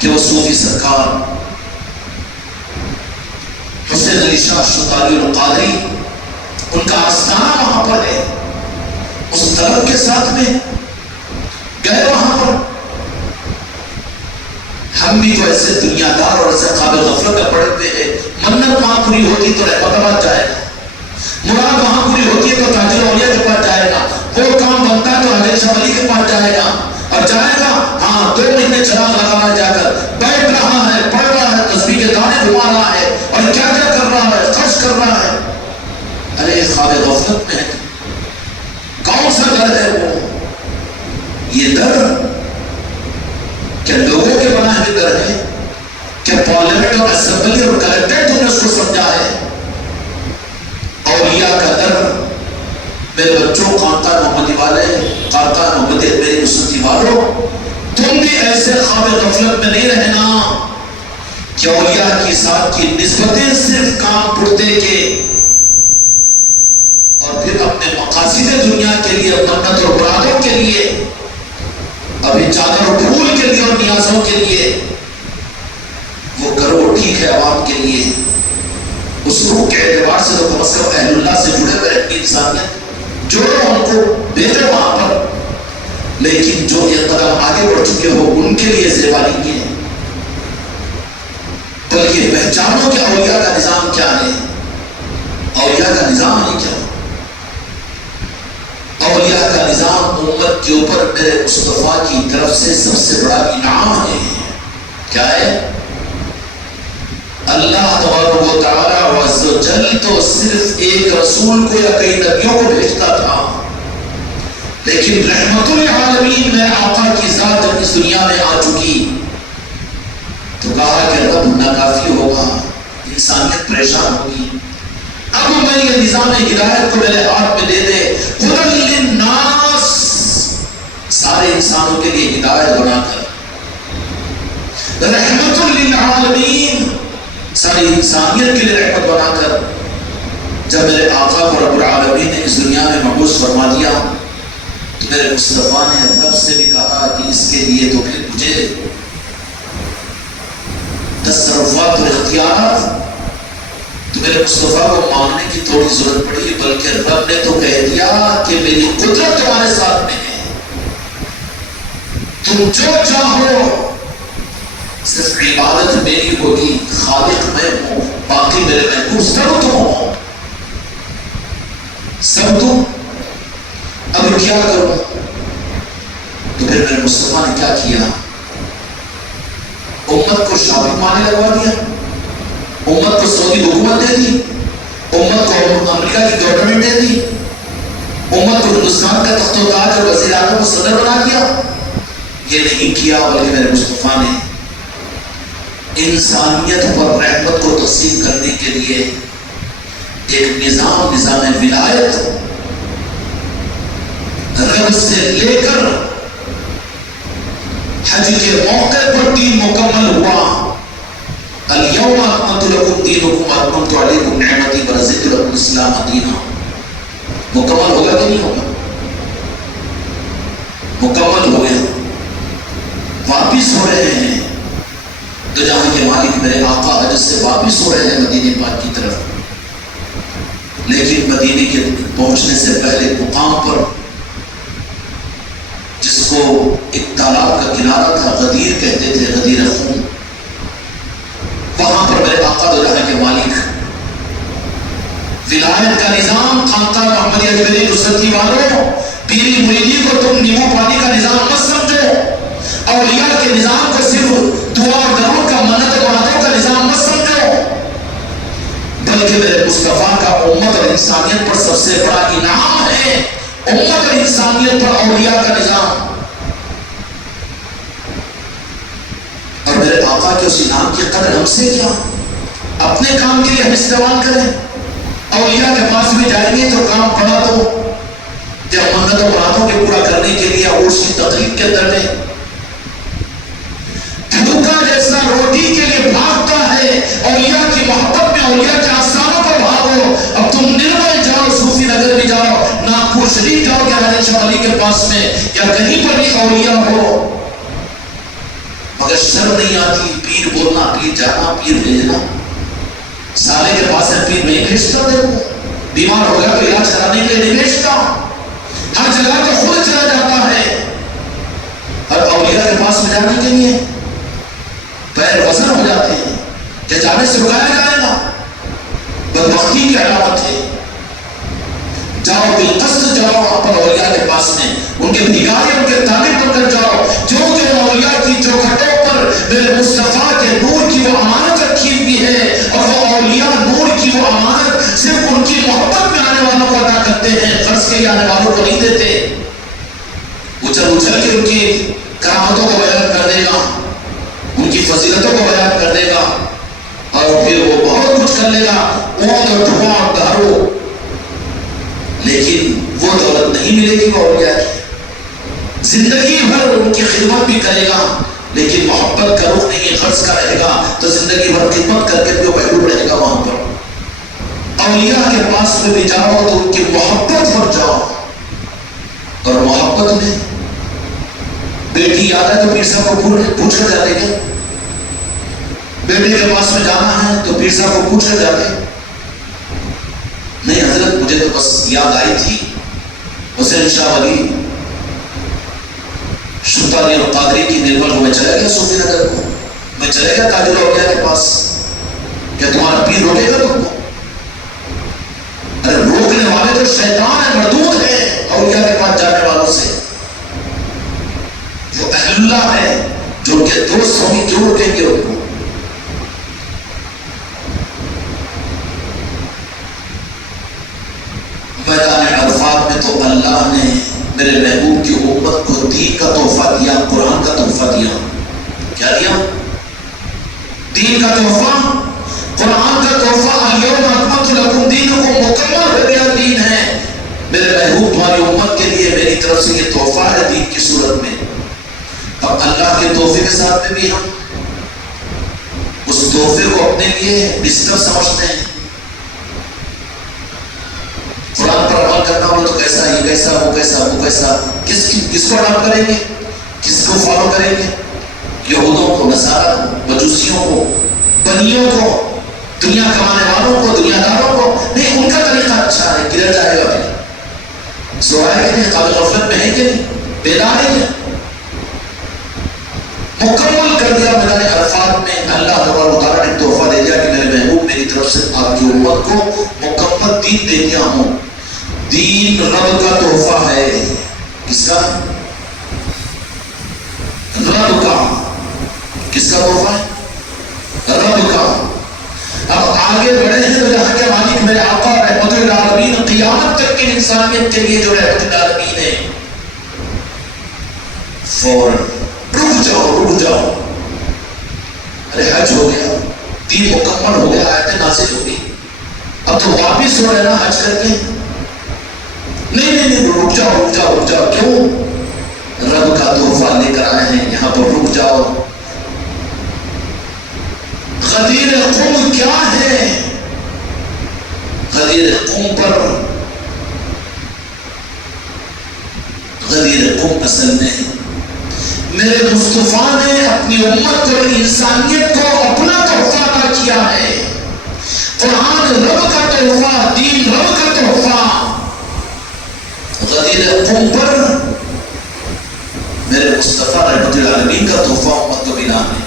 کہ وہ صوفی سرکار حسین علی شاہ شتاری القادری، ان کا آستانہ وہاں پر ہے، اس طلب کے ساتھ میں گئے وہاں پر۔ ہم بھی تو ایسے دنیا دار اور ایسے قابل غفلت میں پڑے ہوئے ہیں، منت وہاں پوری ہوتی تو رحمت آباد جائے گا، مراد وہاں پوری ہوتی ہے تو تاجر اولیاء کے پاس جائے گا، وہ کام بنتا ہے تو حضرت شاہ ولی کے پاس جائے گا، اور جائے گا ہاں 2 مہینے چراغ لگا ہے، جا کر بیٹھ رہا ہے، پڑھ رہا ہے، تسبیح کے دانے گھما رہا ہے، اور کیا کیا کر رہا ہے، خرچ کر رہا ہے۔ ارے خواب غفلت میں ہے، کون سا گھر ہے وہ؟ یہ در کیا لوگوں کے بنائے ہوئے در ہے؟ کیا پارلیمنٹ اور اسمبلی اور کلیکٹریٹ تم نے اس کو سمجھا ہے؟ اولیاء کا در، میرے بچوں، خاندان محمدی والے، خاندان محمدی میری مسلمتی والوں، تم بھی ایسے خواب غفلت میں نہیں رہنا کہ اولیاء کی ذات کی نسبتیں صرف کام پڑتے کے اور پھر اپنے مقاصد دنیا کے لیے، منت اور مرادوں کے لیے، ابھی چادر اور پھول کے لیے اور نیازوں کے لیے وہ کرو، ٹھیک ہے عوام کے لیے، اس روح کے اعتبار سے جوڑو ان کو، بھیجو وہاں پر، لیکن جو ایک قدم آگے بڑھ چکے ہو ان کے لیے زیبا نہیں ہے، بلکہ پہچانو کہ اولیاء کا نظام کیا ہے۔ اولیاء کا نظام ہے کیا؟ اولیاء کا نظام امت کے اوپر میرے مصطفیٰ کی طرف سے سب سے بڑا انعام ہے۔ کیا ہے؟ اللہ تبارک و تعالی عز و جل تو صرف ایک رسول کو یا کئی نبیوں کو بھیجتا تھا، لیکن رحمت للعالمین میں آقا کی ذات اس دنیا میں آ چکی تو کہا کہ رب ناکافی ہوگا، انسانیت پریشان ہوگی، اب میں یہ نظام ہدایت کو میرے ہاتھ میں دے دے، ہدی للناس، سارے انسانوں کے لیے ہدایت بنا کر، رحمت للعالمین، ساری انسانیت کے لیے رحمت بنا کر جب میرے آقا کو رب العالمین نے اس دنیا میں مبعوث فرما دیا تو میرے مصطفیٰ نے رب سے بھی کہا کہ اس کے لیے تو پھر مجھے تصرفات اور اختیارات تو میرے مصطفیٰ کو مانگنے کی تھوڑی ضرورت پڑی، بلکہ رب نے تو کہہ دیا کہ میری قدرت تمہارے ساتھ میں ہے، تم جو چاہو، صرف عبادت میری ہوگی، خالق میں ہوں، باقی میرے محبوب سب تم ہو، سب تم۔ اب کیا کروں؟ تو پھر میرے مصطفیٰ نے کیا کیا؟ امت کو شاپنگ مالے لگوا دیا، امت کو سعودی حکومت دے دی، امت کو امریکہ کی گورنمنٹ دے دی، امت کو ہندوستان کا تخت و تاج اور وزیر اعظم کو صدر بنا دیا۔ یہ نہیں کیا، بلکہ میرے مصطفیٰ نے انسانیت پر رحمت کو تقسیم کرنے کے لیے ایک نظام ولایت رب سے لے کر حج کے موقع پر دین مکمل ہوا۔ الیوم اکملت لکم دینکم واتممت علیکم نعمتی ورضیت لکم الاسلام دینا۔ مکمل ہوگا کہ نہیں ہوگا؟ مکمل ہو گیا، واپس ہو رہے ہیں تو جہاں کے مالک میرے آقا حج سے واپس ہو رہے ہیں مدینے پاک کی طرف، لیکن مدینے کے پہنچنے سے پہلے مقام پر جس کو ایک تالاب کا کنارہ تھا، غدیر کہتے تھے، غدیر خون، وہاں پر میرے آقا دو جہاں کے مالک ولایت کا نظام، خانقاہ محمدیہ اجمیری نصرتی والوں، پیری مریدی کو تم نیمو پانی کا نظام مت سمجھو، اولیاء کے نظام کو صرف دعا اور درود کا، منت اور مرادوں کا نظام مت سمجھو، بلکہ میرے مصطفیٰ کا امت اور انسانیت پر سب سے بڑا انعام ہے، امت اور انسانیت پر اولیاء کا نظام۔ اور میرے آقا کے اس انعام کی قدر ہم سے کیا؟ اپنے کام کے لیے ہم استعمال کریں، اولیاء کے پاس میں جائیں گے تو کام پڑا دو، جب منت و مرادوں کے پورا کرنے کے لیے عرس کی تقریب کے اندر میں بھوکا جیسا روٹی کے لیے بھاگتا ہے، اولیاء کی محبت میں اولیاء کے آستانوں پر بھاگو۔ اب تم نرمل جاؤ، صوفی نگر بھی جاؤ، ناگپور شریف جاؤ، کہ حضرت شاہ علی کے پاس میں یا کہیں پر بھی اولیاء ہو، مگر شرم نہیں آتی پیر بولنا، پیر جانا، پیر بھیجنا۔ سالے کے پاس ہے پیر نہیں بھیجتا، دیکھو بیمار ہو گیا تو علاج کرانے کے لیے نہیں بھیجتا، ہر جگہ تو خود چلا جاتا ہے، اور اولیاء کے پاس میں جانے کے لیے پیر وزن ہو جاتے ہیں کہ جانے سے رکایا جائے گا، بدبختی کی علامت ہے۔ جاؤ بالقصد جاؤ اپنے اولیاء کے پاس میں، ان کے بھگارے، ان کے طالب بن کر جاؤ، جو اولیاء کی چوکھٹوں پر میرے مصطفیٰ کے نور کی وہ امانت رکھی ہوئی ہے، اور وہ اولیاء نور کی وہ امانت صرف ان کی محبت میں آنے والوں کو عطا کرتے ہیں، قرض کے آنے والوں کو نہیں دیتے۔ اچھل اچھل کے ان کی کرامتوں کو بیان کر دے گا، ان کی فضیلتوں کو بیان کر دے گا، اور پھر وہ بہت کچھ کر لے گا، اونٹ اور دھواں اور دارو، لیکن وہ دولت نہیں ملے گی وہ اولیاء کی۔ زندگی بھر ان کی خدمت بھی کرے گا، لیکن محبت کا رخ نہیں، قرض کا رہے گا، تو زندگی بھر خدمت کر کے بھی وہ محروم رہے گا وہاں پر۔ اولیاء کے پاس میں بھی جاؤ تو ان کی محبت پر جاؤ، اور محبت میں بیٹی یاد ہے تو پیر صاحب کو پوچھ کر جاتے ہیں، بیٹے کے پاس میں جانا ہے تو پیر صاحب کو پوچھ کر جاتے، نہیں حضرت مجھے تو بس یاد آئی تھی حسین شاہ ولی سلطانی اور قادری کی نرمل کو میں چلا گیا صوفی نگر کو، میں چلے گیا تاجر اولیاء کے پاس، کیا تمہارا پیر روکے گا تم کو؟ ارے روکنے والے تو شیطان ہے، مردود ہے اولیاء کے پاس جانے والوں سے. جو اہل اللہ ہے، جو ان کے دوست ہوں گے، کیوں روکیں گے ان کو؟ میدان عرفات میں تو اللہ نے میرے محبوب کی امت کو دین کا تحفہ دیا، قرآن کا تحفہ دیا. کیا دیا؟ دین کا تحفہ، قرآن کا تحفہ. الیوم اکملت لکم دینکم، مکمل ہو گیا دین ہے. میرے محبوب تمہاری امت کے لیے میری طرف سے یہ تحفہ ہے دین کی صورت میں. اب اللہ کے تحفے کے ساتھ میں بھی ہم اس تحفے کو اپنے لیے بستر سمجھتے ہیں. قرآن پر عمل کرنا ہو تو کیسا، یہ کیسا، وہ کیسا، وہ کیسا. کس کو اڈاپٹ کریں گے، کس کو فالو کریں گے؟ یہودوں کو، نصارہ کو، مجوسیوں کو، بنیوں کو، دنیا کمانے والوں کو، دنیا داروں کو. نہیں، ان کا طریقہ اچھا ہے، گرا جائے گا پھر. سوائے کہ نہیں، قابل غفلت میں ہے کہ نہیں، بیدار ہے. مکمل کر دیا میدان عرفات میں. اللہ تعالیٰ نے تحفہ دے دیا کہ میرے محبوب میری طرف سے آپ کی امت کو مکمل دین دے دیا ہوں. دین رب کا تحفہ ہے. کس کا؟ رب کا. کس کا تحفہ ہے؟ رب کا. اب آگے بڑھے ہیں تو جہاں کے مالک میرے آقا رحمت للعالمین، قیامت تک کی انسانیت کے لیے جو رحمت للعالمین ہے، فوراً رک جاؤ. ارے حج ہو گیا، دین مکمل ہو گیا، آیتیں نازل ہو گئی، اب تو واپس ہو رہے نا حج کر کے. نہیں، رک جاؤ. کیوں؟ رب کا تحفہ لے کر آئے ہیں، یہاں پر رک جاؤ. غدیر قوم کیا ہے؟ غدیر قوم پر، غدیر قوم اصل میں میرے مصطفیٰ نے اپنی امت اور انسانیت کو اپنا تحفہ عطا کیا ہے. قرآن رب کا تحفہ، دین رب کا تحفہ. غدیر قوم پر میرے مصطفیٰ رحمت العالمین کا تحفہ امت کو ملا ہے.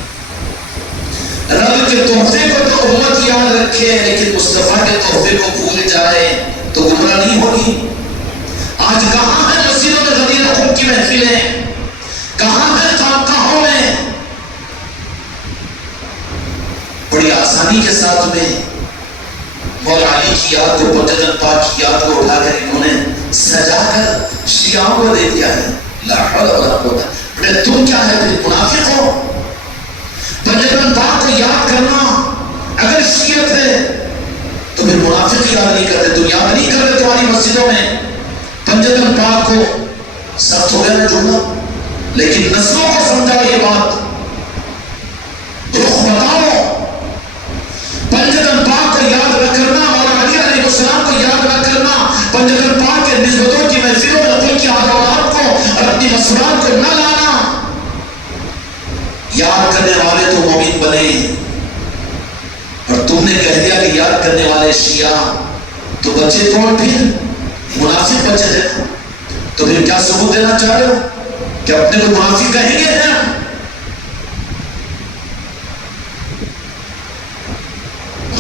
رب کے تحفے کو تو امت یاد رکھے، لیکن مصطفیٰ کے تحفے کو بھول جائے تو گمراہ نہیں ہوگی. آج کہاں ہے مسجدوں میں غدیر قوم کی محفلیں؟ کہاں ہے خانقاہوں میں؟ بڑی آسانی کے ساتھ میں مولا علی کی یاد کو، پنجتن پاک کی یاد کو اٹھا کر انہوں نے سجا کر شیعوں کو دے دیا ہے. لا حول ولا قوت. بڑے تم کیا ہے، پھر منافق ہو؟ پنجتن پاک کو یاد کرنا اگر شیعت ہے تو پھر منافق یاد نہیں کرتے، دنیا میں نہیں کرتے. تمہاری مسجدوں میں پنجتن پاک کو سخت ہو گیا نا جڑنا، لیکن نسلوں کو سمجھاؤ یہ بات. رخ بتاؤ. پنجتن پاک کو یاد نہ کرنا، مولا علی علیہ السلام کو یاد نہ کرنا، پنجتن پاک کے نسبتوں کی محفلوں میں اپنی کی حالات کو اور اپنی مسئلات کو نہ لانا. یاد کرنے والے تو مومن بنے، اور تم نے کہہ دیا کہ یاد کرنے والے شیعہ، تو بچے کون؟ پھر منافق بچے ہیں. تو پھر کیا ثبوت دینا چاہ رہے ہو کہ اپنے کو منافق کہیں گے ہیں؟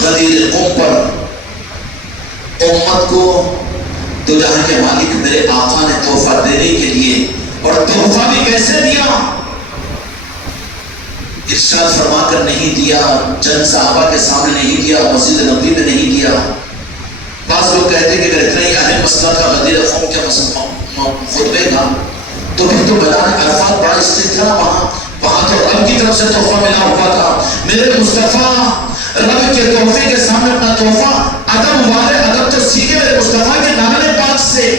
غدیر قوم پر امت کو تو جہاں کے مالک میرے آقا نے تحفہ دینے کے لیے، اور تحفہ بھی کیسے دیا؟ ارشاد فرما کر نہیں دیا، چند صحابہ کے سامنے نہیں دیا، مسجد نبوی میں نہیں دیا. بعض لوگ کہتے ہیں کہ اگر اتنا ہی اہم مسئلہ تھا غدیر قوم کے خطبے کا، تو پھر تو میدان عرفات بڑا اسٹیج تھا، وہاں تو رب کی طرف سے تحفہ ملا ہوا تھا. میرے مصطفیٰ رب کے تحفے کے سامنے اپنا تحفہ ادب والے ادب تو سیکھے میرے مصطفیٰ کے نام پاک سے.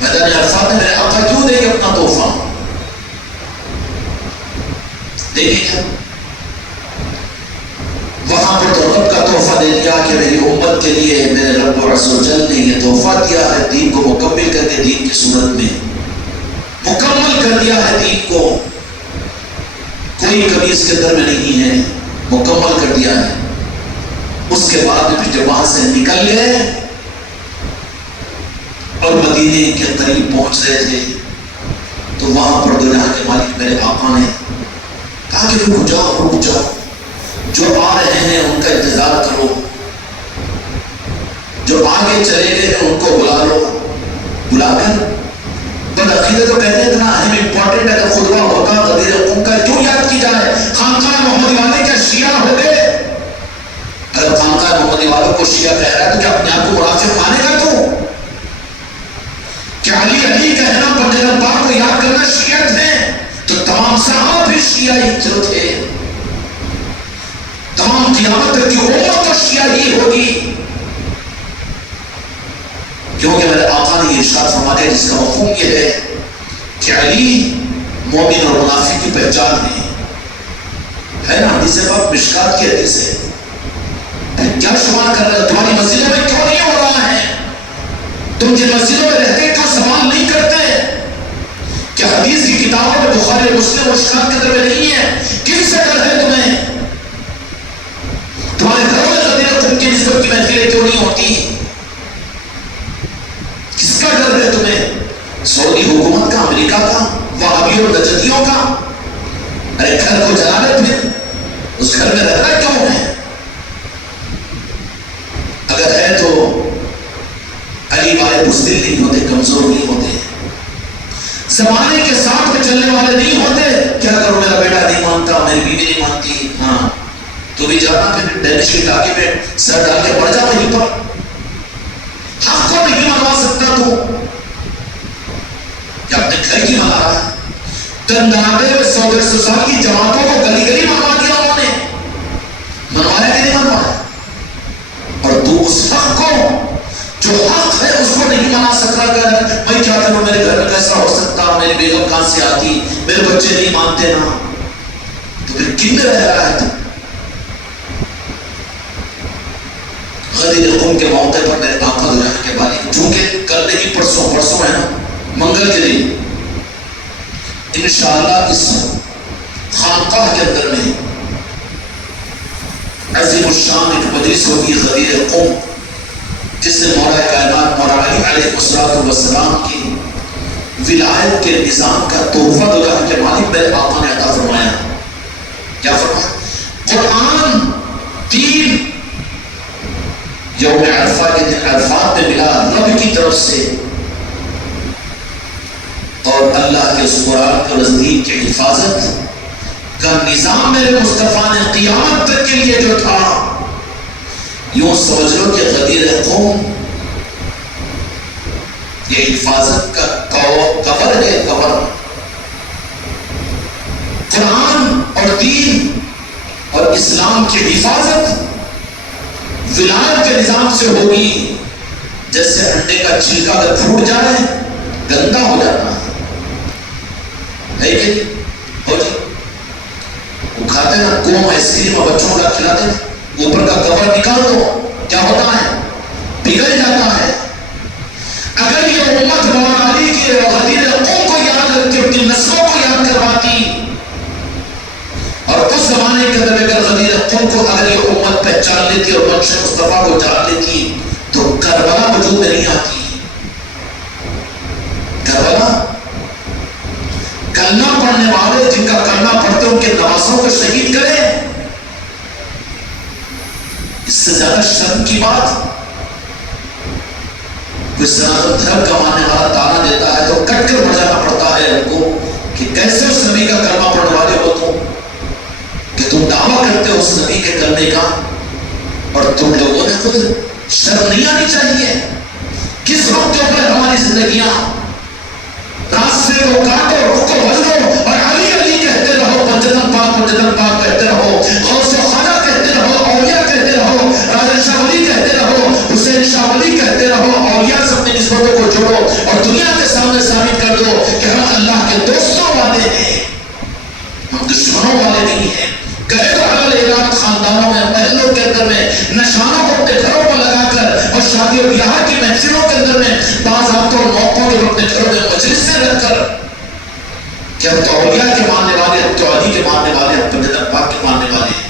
میدان عرفات میں میرے آقا کیوں دے گے اپنا تحفہ؟ دیکھیں کیا وہاں پر تو رب کا تحفہ دے دیا کہ میری امت کے لیے میرے رب عز و جل نے یہ تحفہ دیا ہے، دین کو مکمل کر کے، دین کی صورت میں مکمل کر دیا ہے دین کو. کوئی کمی اس کے اندر میں نہیں ہے، مکمل کر دیا ہے. اس کے بعد میں پھر جب وہاں سے نکل گئے اور مدینے کے قریب پہنچ رہے تھے تو وہاں پر دنیا کے مالک میرے آقا نے کہا کہ رک جاؤ، جو آ رہے ہیں ان کا انتظار کرو، جو آگے چلے گئے ہیں ان کو بلا لو۔ بلا کر بدعقیدہ تو کہتے ہیں اتنا اہم امپورٹنٹ اگر خطبہ ہوتا غدیر قوم کا کیوں یاد کی جائے؟ خانقاہ محمدی والے کیا شیعہ ہو گئے؟ اگر خانقاہ محمدی والوں کو شیعہ کہہ رہا ہے تو کیا اپنے آپ کو منافق مانے گا تو؟ کیا علی کہنا پنجاب پاک کو یاد کرنا شیعت ہے؟ تو تمام صحابہ بھی شیعہ ہی جو تھے، تمام قیامت کی امت تو شیعہ ہی ہوگی، کیونکہ میرے آقا نے یہ ارشاد فرما دیا جس کا مفہوم یہ ہے کہ علی مومن اور منافق کی پہچان ہے نا؟ حدیث پاک مشکات کی حدیث ہے۔ کیا شمار کر رہے ہو؟ تمہاری مسجدوں میں کیوں نہیں ہو رہا ہے؟ تم جن مسجدوں میں رہتے کیوں سوال نہیں کرتے؟ کیا حدیث کی کتابوں میں بخاری مسلم اور مشکات کے اندر میں نہیں ہے؟ کن سے ڈر ہے تمہیں؟ تمہارے گھروں میں غدیر قوم کی نسبت کی محفلیں کیوں نہیں ہوتی؟ کس کا ڈر ہے تمہیں؟ سعودی حکومت کا، امریکہ کا، وہابیوں اور نجدیوں کا؟ ارے گھر کو جلا لے، پھر اس گھر میں رہنا کیوں ہے؟ اگر ہے تو علی والے بزدل نہیں ہوتے، کمزور نہیں ہوتے، زمانے کے ساتھ میں چلنے والے نہیں ہوتے۔ کیا کرو میرا بیٹا نہیں مانتا، میری بیوی نہیں مانتی، ہاں تو بھی جانا پھر ڈینش کی ٹاکی میں سر ڈال کے پڑ جا وہیں پر۔ حق کو نہیں منوا سکتا تو کیا اپنے گھر کی منا رہا ہے؟ 100 سال کی جماعتوں کو گلی گلی منوا دیا انہوں نے، منوایا کہ نہیں منوایا؟ اور تو اس حق کو جو حق ہے اس کو نہیں منا سکتا، کر میں کیا کروں، میرے گھر میں کیسا ہو سکتا، میری بیگم کہاں سے آتی، میرے بچے نہیں مانتے نا، تو پھر کن میں رہ رہا ہے تو؟ غدیر قوم کے موقع پر میرے آقا دنیا کے مالک، چونکہ کل نہیں پرسوں ہے نا، منگل کے دن انشاءاللہ اس خانقاہ کے اندر میں عظیم الشان ایک مجلس ہوگی غدیر قوم، جس سے مولا کائنات مولا علی علیہ السلام کی ولایت کے نظام کا تحفہ دنیا کے مالک میرے آقا نے عطا فرمایا۔ کیا فرمایا؟ قرآن، دین، یوم عرفہ کے دن عرفات میں ملا رب کی طرف سے، اور اللہ کے اس قرآن کے نزدیک کی حفاظت کا نظام میرے مصطفیٰ نے قیامت تک کے لیے جو تھا، یوں سمجھ لو کہ غدیر قوم یہ حفاظت کا کور ہے، کور۔ قرآن اور دین اور اسلام کی حفاظت ولایت کے نظام سے ہوگی۔ جیسے انڈے کا چھلکا اگر پھوٹ جائے گندا ہو جاتا ہے کہ ہو جی، وہ کھاتے نا کوم آئس کریم اور بچوں کو کھلاتے ہیں، اوپر کا کور نکال دو کیا ہوتا ہے؟ پگھل جاتا ہے۔ اگر یہ امت مولا علی کی غدیر قوم کو یاد رکھ کے اپنی نسلوں کو یاد کرواتی، اور اس زمانے کے اندر اگر غدیر قوم کو اگر یہ امت پہچان لیتی اور منش مصطفیٰ کو جان لیتی تو کربلا وجود میں نہیں آتی۔ کربلا کلمہ پڑھنے والے جن کا کلمہ پڑھتے ان کے نواسوں کو شہید کریں، اس سے زیادہ شرم کی بات؟ کوئی دھرم کمانے والا تانا دیتا ہے تو کٹ کر مر جانا پڑتا ہے ان کو کہ کیسے اس نبی کا کلمہ پڑھنے والے ہو تم، کہ تم دعویٰ کرتے ہو اس نبی کے کلمے کا، اور تم لوگوں نے خود شرم نہیں آنی چاہیے؟ کس وقت کے اوپر ہماری زندگیاں، راستے کو کاٹو، رکو بدلو اور علی علی کہتے رہو، مجدن پاک کہتے رہو، غوث خانہ کہتے رہو، اولیاء کہتے رہو، راجہ شاہ ولی کہتے رہو، حسین شاہ ولی کہتے رہو، اولیاء سے اپنی نسبتوں کو جوڑو اور دنیا کے سامنے ثابت کر دو کہ ہم اللہ کے دوستوں والے ہیں، ہم دشمنوں والے نہیں ہیں۔ کہے تو حلال اعلان خاندانوں میں، محلوں کے اندر میں، نشانوں کو اپنے گھروں پر لگا کر اور شادی و بیاہ کی محفلوں کے اندر میں بعض ہفتوں اور موقعوں کے اپنے گھروں میں مجلس سے رکھ کر کہ ہم تو اولیاء کے ماننے والے، ہم تو علی کے ماننے والے، ہم تو مجدد پاک کے ماننے والے ہیں،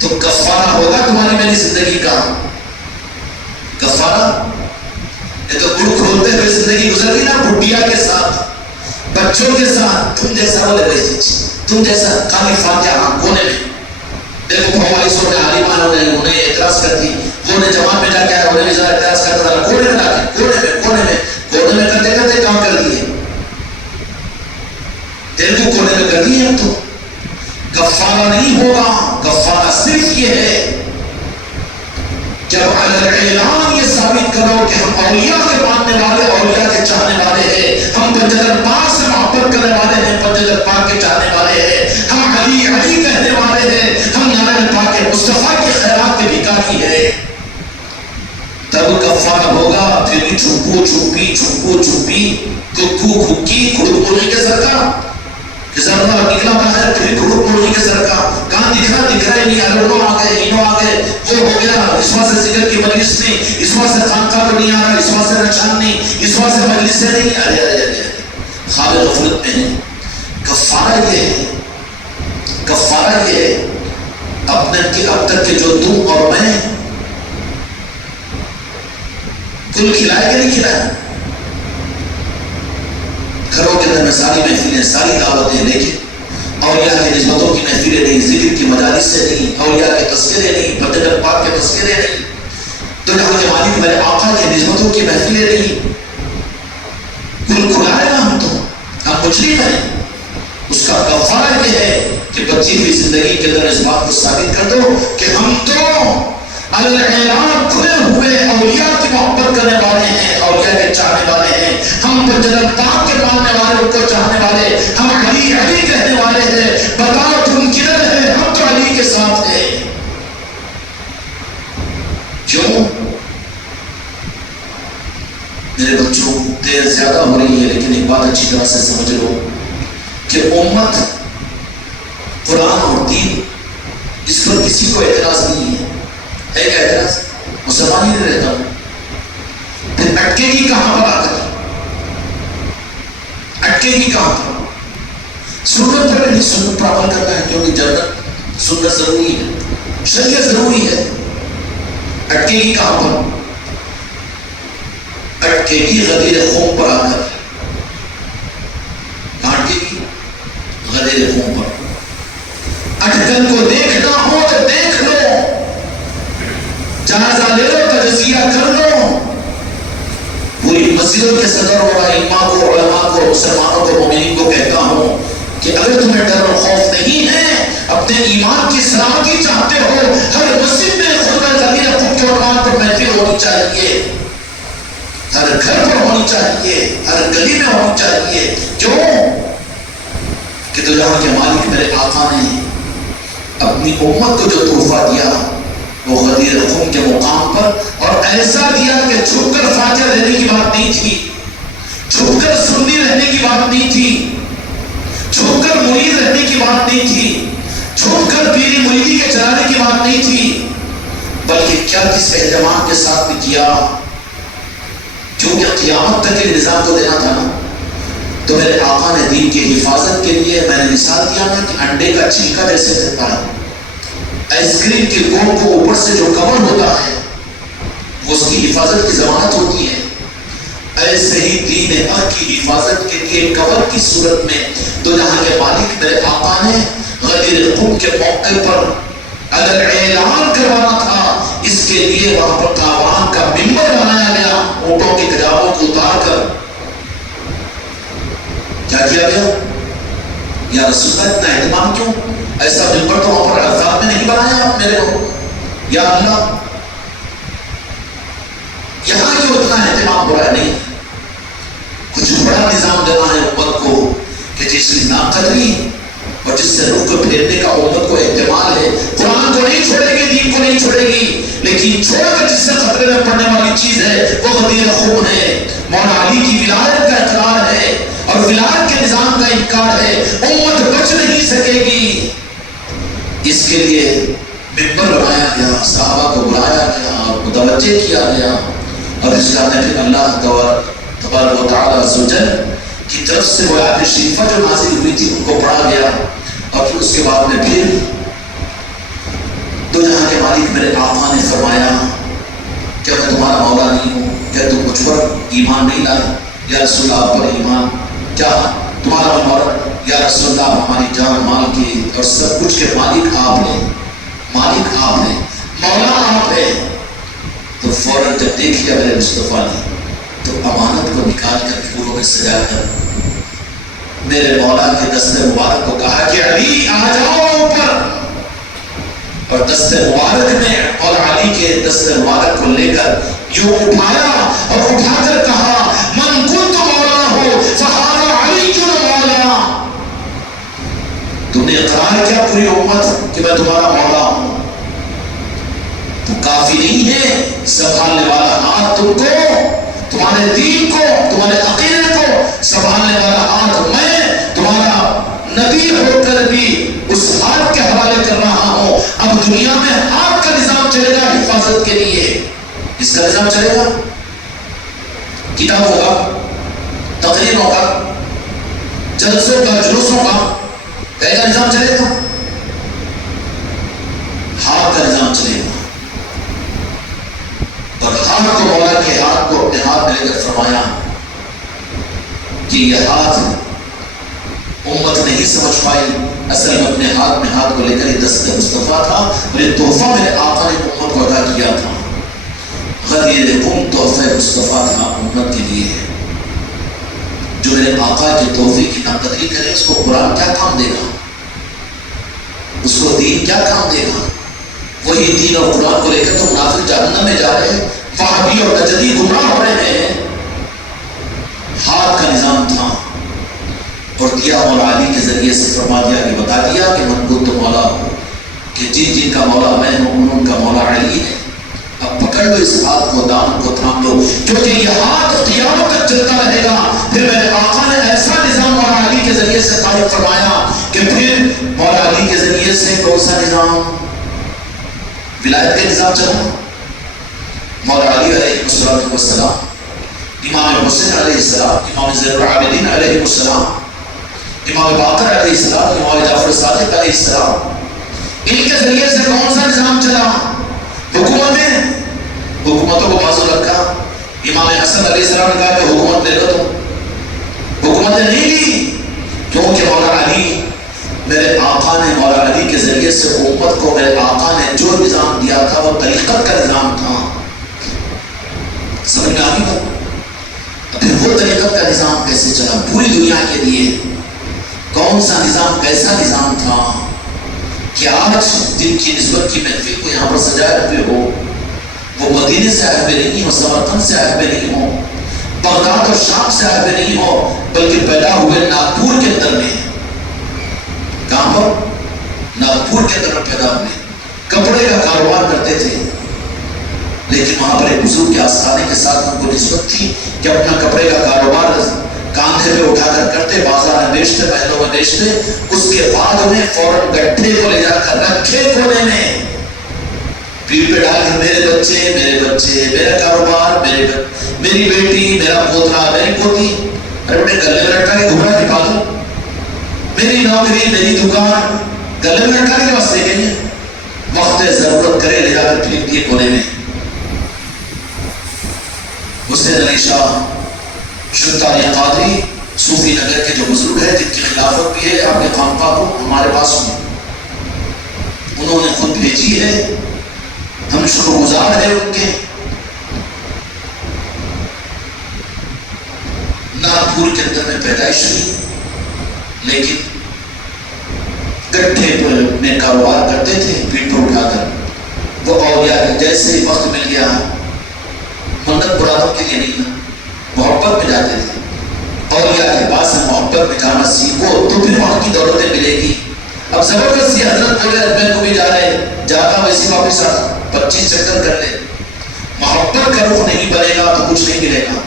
تو کفارہ ہوگا تمہاری میری زندگی کا؟ کفارہ یہ تو گڑ کھولتے ہوئے زندگی گزر گئی نا بڈیا کے ساتھ، بچوں کے ساتھ. تم جیسا بولے بھائی، تم جیسا خالی فاتحہ کونے میں. دیکھو فوائسوں میں عالمانوں نے انہیں اعتراض کر دی، وہ نے جماعت میں جا کے آیا، انہیں بھی ذرا اعتراض کرتا تھا، کونے میں لا کے کونے میں کرتے کرتے کام کر دیے، دل کو کونے میں کر دیے. تو کفارہ نہیں ہوگا، کفارہ صرف یہ ہے جب علی الاعلان یہ ثابت کرو کہ ہم اولیاء کے ماننے والے، اولیاء کے چاہنے والے ہیں، ہم پنجتن پاک سے محبت کرنے والے ہیں، پنجتن پاک کے چاہنے والے ہیں، ہم علی علی کہنے والے ہیں، ہم نعرہ پاک مصطفیٰ کے خیرات کے بھکاری ہیں، تب کفارہ ہوگا. پھر چھپو چھپی چھپو چھپی ککو کھکی کھڑک مرغی کے سر کا کہ ذرا نکلا باہر، پھر کھڑک مرغی کے سر کا کہاں دکھ رہا ہی نہیں. الونو آ گئے، اینو آ گئے، وہ ہو گیا. اس وقت سے ذکر کی مجلس نہیں، اس وقت سے خانقاہ پر نہیں آ رہا، اس وقت سے نشان نہیں، اس وقت سے مجلس سے نہیں. ارے ارے ارے خواب غفلت میں ہے. کفارہ یہ ہے، کفارہ یہ ہے اب تک کے جو تم اور میں کل کھلائے کہ نہیں کھلائے. گھروں کے اندر میں ساری محفلیں، ساری دعوتیں، لیکن اولیاء کی نسبتوں کی محفلیں نہیں، ذکر کی مجالس سے نہیں، اولیاء کے تذکرے نہیں، پنجتن پاک کے تذکرے نہیں، تو جہاں کے مالک میرے آقا کی نسبتوں کی محفلیں نہیں. کل کھلائے نا ہم تو، ہم مجرم ہیں. اس کا کفارہ یہ ہے کہ بچی ہوئی زندگی کے اندر اس بات کو ثابت کر دو کہ ہم تو اعلان کھلے ہوئے اولیاء کی محبت کرنے والے ہیں، اولیاء کے چاہنے والے ہیں، ہم پنجتن پاک کے ماننے والے، ان کو چاہنے والے، ہم علی علی کہنے والے ہیں. بتاؤ تم کدھر ہیں؟ ہم تو علی کے ساتھ ہیں. کیوں؟ میرے بچوں دیر زیادہ ہو رہی ہے، لیکن ایک بات اچھی طرح سے سمجھ لو کہ امت، قرآن اور دین، اس پر کسی کو اعتراض نہیں ہے. ہے کیا اعتراض؟ مسلمان ہی نہیں رہتا. پھر اٹکے گی کہاں پر آ کر؟ اٹکے گی کہاں پر؟ سنت پر نہیں، سنت پر عمل کرنا ہے، کیونکہ جنت سنت ضروری ہے، شریعت ضروری ہے. اٹکے گی کہاں پر؟ اٹکے گی غدیر خون پر آ کر. کہاں اٹکے گی؟ غدیر خون پر. اٹکن کو دیکھنا ہو تو دیکھ لو، جنازہ لے لو، تجزیہ کر لو. پوری مسجدوں کے صدر اور ائمہ کو، علماء کو، مسلمانوں کو، مومنین کو کہتا ہوں کہ اگر تمہیں ڈر اور خوف نہیں ہے، اپنے ایمان کی سلامتی چاہتے ہو، ہر مسجد میں خطبہ غدیر خون کے عنوان پر محفل ہونی چاہیے، ہر گھر پر ہونی چاہیے، ہر گلی میں ہونی چاہیے. کیوں؟ کہ تو جہاں کے مالک میرے آقا نے اپنی امت کو جو تحفہ دیا وہ غدیر خون کے مقام پر، اور ایسا دیا کہ چھپ کر فاتحہ دینے کی بات نہیں تھی، چھپ کر سنی رہنے کی بات نہیں تھی، چھپ کر مرید رہنے کی بات نہیں تھی، چھپ کر پیری مریدی کے چلانے کی بات نہیں تھی، بلکہ کیا کس اہتمام کے ساتھ بھی کیا، کیونکہ قیامت تک کے نظام کو دینا تھا نا. تو میرے آقا نے دین کی حفاظت کے لیے، میں نے مثال دیا نا کہ انڈے کا چھلکا جیسے دیتا ہے، آئس کریم کے گول کو اوپر سے جو کور ہوتا ہے وہ اس کی حفاظت کی ضمانت ہوتی ہے، ایسے ہی دین حق کی حفاظت کے لیے کور کی صورت میں تو جہاں کے مالک میرے آقا نے غدیر خون کے موقع پر اگر اعلان کروانا تھا، اس کے لیے وہاں پر کاروان کا ممبر بنایا گیا، اونٹوں کے کجاووں کو اتار کر. کیا کیا گیا؟ یا رسول اللہ اتنا اہتمام کیوں؟ ایسا ممبر تو وہاں پر عرفات میں نہیں بنایا آپ میرے کو. یا اللہ یہاں کیوں اتنا اہتمام ہو رہا ہے؟ نہیں، کچھ بڑا نظام دینا ہے امت کو کہ جس کی ناقدری اور جس سے روح کو پھیرنے کا امت کو احتمال ہے. قرآن کو نہیں چھوڑے گی، دین کو نہیں چھوڑے گی، لیکن چھوڑ کر جس سے خطرے میں پڑنے والی چیز ہے وہ غدیر خون ہے. مولا علی کی ولایت کا اقرار ہے اور ولایت کے نظام کا انکار ہے، امت بچ نہیں سکے گی. اس کے لیے ممبر بنایا گیا، صحابہ کو بلایا گیا اور متوجہ کیا گیا، اور اس کا پھر اللہ تبارک و تعالیٰ عز و جل کی طرف سے وہ آیت شریفہ جو نازل ہوئی تھی ان کو پڑھا گیا. اور پھر اس کے بعد میں پھر تو جہاں کے مالک میرے آقا نے فرمایا کیا میں تمہارا مولا نہیں ہوں؟ کیا تم مجھ پر ایمان نہیں لائے؟ یا رسول اللہ آپ پر ایمان کیا تمہارا مولا؟ یا رسول اللہ ہماری جان مال کی اور سب کچھ کے مالک آپ ہیں، مالک آپ ہیں، مولا آپ ہیں۔ تو فوراً جب دیکھیا میرے مصطفیٰ نے تو امانت کو نکال کر پھولوں میں سجا کر میرے مولا کے دست مبارک کو کہا کہ علی آ جاؤ اوپر، اور دست مبارک میں اور علی کے دست مبارک کو لے کر یوں اٹھایا اور اٹھا کر کہا من کنت مولا ہو فہذا علی مولا۔ تم نے اقرار کیا پوری امت کہ میں تمہارا مولا ہوں، تو کافی نہیں ہے سنبھالنے والا ہاتھ تم کو، تمہارے دین کو، تمہارے عقیدے کو سنبھالنے والا ہاتھ میں تمہارا نبی ہو کر بھی اس ہاتھ کے حوالے کر رہا ہوں۔ اب دنیا میں ہاتھ کا نظام چلے گا حفاظت کے لیے، اس کا نظام چلے گا، کتاب ہوگا، تقریر ہوگا، جلسوں کا، جلوسوں کا نظام چلے گا، ہاتھ کا نظام چلے گا۔ اور ہاتھ کو مولا کے ہاتھ کو اپنے ہاتھ میں لے کر فرمایا کہ یہ ہاتھ امت نہیں سمجھ پائی، اصل میں اپنے ہاتھ میں ہاتھ کو لے کر یہ دست مصطفیٰ تھا، اور یہ تحفہ میرے آقا نے امت کو عطا کیا تھا۔ غدیر قم تحفہ مصطفیٰ تھا امت کے لیے۔ جو میرے آقا کے تحفے کی ناقدری کرے اس کو قرآن کیا کام دے گا، اس کو دین کیا کام دے گا؟ وہی دین اور قرآن کو لے کر تو منافق جہنم میں جا رہے ہیں، وہابی اور نجدی گمراہ ہو رہے ہیں۔ ہاتھ کا نظام تھا اور دیا مولا علی کے ذریعے سے فرما دیا کہ بتا دیا کہ من کنت مولا ہو، کہ جن جن کا مولا میں ہوں ان کا مولا علی ہے۔ اب پکڑ لو اس ہاتھ کو، دامن کو تھام لو، کیونکہ یہ ہاتھ قیامت تک چلتا رہے گا۔ پھر میرے آقا نے ایسا نظام مولا علی کے ذریعے سے قائم فرمایا کہ پھر مولا علی کے ذریعے سے کون سا نظام؟ ولایت کا نظام چلا۔ مولا علی علیہ السلام، امام حسین علیہ السلام، امام زین العابدین علیہ السلام، امام باقر علیہ السلام، امام جعفر صادق علیہ السلام، ان کے ذریعے سے کون سا نظام چلا؟ حکومتوں کو بازو رکھا۔ امام حسن علیہ السلام نے کہا کہ حکومت لے لو، تم حکومتیں نہیں لی، کیونکہ مولا علی، میرے آقا نے مولا علی کے ذریعے سے امت کو میرے آقا نے جو نظام دیا تھا وہ طریقت کا نظام تھا۔ سمجھ میں آگی بات؟ پھر وہ طریقت کا نظام کیسے چلا پوری دنیا کے لیے؟ کون سا نظام، کیسا نظام تھا کہ آج جن کی نسبت کی محفل کو یہاں پر سجائے ہوئے ہو وہ مدینے سے آئے ہوئے نہیں ہو، سمرقند سے آئے ہوئے نہیں ہو، بغداد اور شام سے آئے ہوئے نہیں ہو، بلکہ پیدا ہوئے ناگپور کے اندر میں۔ کہاں پر؟ ناگپور کے اندر پیدا ہوئے، کپڑے کا کاروبار کرتے تھے، لیکن وہاں پر ایک بزرگ کے آستانے کے ساتھ ان کو نسبت تھی کہ اپنا کپڑے کا کاروبار کاندھے پہ اٹھا کر کرتے، بازار میں بیچتے، محلوں میں بیچتے، اس کے بعد انہیں فوراً گٹھے کو لے جا کر رکھے کونے میں پیٹ پہ ڈال کر میرے بچے، میرا کاروبار، میری بیٹی، میرا پوترا، میری پوتی، ارے بیٹے گلے میں لٹکا کے گھبرا نکالو، میری نوکری، میری دکان گلے میں لٹکانے کے واسطے گئی ہے، وقت ضرورت کرے لے جا کر پھینک دیے کونے میں۔ حسین علی شاہ شلطان قادری صوفی نگر کے جو بزرگ ہیں جن کی خلافت بھی ہے آپ کے خانقاہ کو ہمارے پاس میں، انہوں نے خود بھیجی ہے، ہم شکر گزار ہیں ان کے۔ ناگپور کے اندر میں پیدائش ہوئی، لیکن گٹھے میں کاروبار کرتے تھے پیٹ پر اٹھا کر۔ وہ اولیاء جیسے ہی وقت مل گیا، منت مرادوں کے لیے نہیں، محبت میں جاتے تھے، اولیاء کے پاس سے محبت میں جانا سیکھو تو پھر وہاں کی دولتیں ملے گی۔ اب زبردستی حضرت بولے میں کو بھی جا رہے، جاتا ویسے واپس آتا، 25 چکر کر لے، محبت کا رخ نہیں بنے گا تو کچھ نہیں ملے گا۔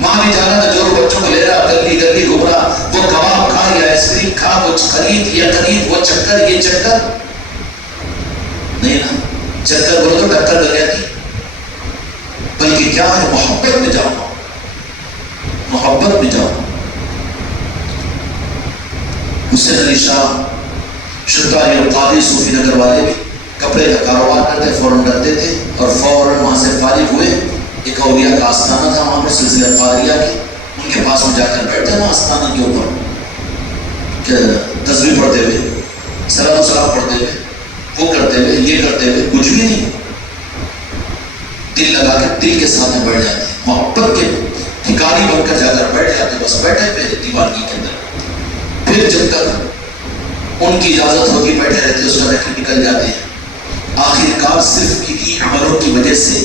وہاں بھی جانا تو جو بچوں کو لے رہا، گلی گلی گھوم رہا، وہ کباب کھا یا آئس کریم کھا، وہ خرید یہ خرید، وہ چکر یہ چکر نہیں نا، چکر بولو تو ٹکر لگ جاتی، بلکہ کیا ہے محبت میں جاؤ، محبت میں جاؤ۔ حسین علی شاہ شلطان قادری صوفی نگر والے بھی کپڑے کا کاروبار کرتے، فوراً ڈرتے تھے اور فوراً وہاں سے فارغ ہوئے. ایک اولیاء کا آستانہ تھا وہاں پر سلسلہ قادریہ کے، ان کے پاس میں جا کر بیٹھتے نا آستانہ کے اوپر تسبیح پڑھتے ہوئے، صلاۃ و سلام پڑھتے ہوئے، وہ کرتے ہوئے، یہ کرتے ہوئے، کچھ بھی نہیں، دل لگا کے دل کے ساتھ میں بیٹھ جاتے، محبت کے بھکاری بن کر جا کر بیٹھ جاتے، بس بیٹھے ہوئے دیوانگی کے اندر. پھر جب تک ان کی اجازت ہوتی بیٹھے رہتے، اس طرح کے نکل جاتے ہیں. آخر کار صرف انہی عملوں کی وجہ سے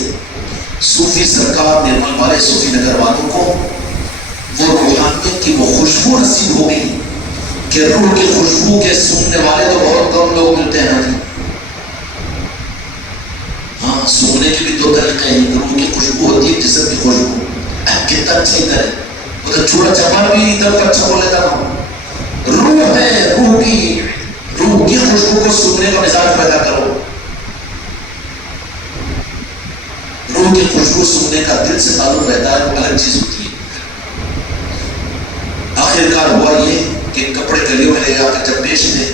صوفی سرکار نرمل والے صوفی نگر والوں کو وہ روحانیت کی وہ خوشبو نصیب ہو گئی کہ روح کی خوشبو کے سونگنے والے تو بہت کم لوگ ملتے ہیں. ہاں، سونگنے کے بھی دو طریقے ہیں. روح کی خوشبو ہوتی ہے، جسم کی خوشبو. کتنا اچھی طرح وہ تو چوڑا چمار بھی ادھر کا اچھا بولے تھا. روح ہے، روح کی خوشبو کو سونگنے کا مزاج پیدا کرو. روح کی خوشبو سونگنے کا دل سے تعلق رہتا ہے، وہ الگ چیز ہوتی ہے. آخر کار ہوا یہ کہ کپڑے گلیوں میں لے جا کر جب بیچتے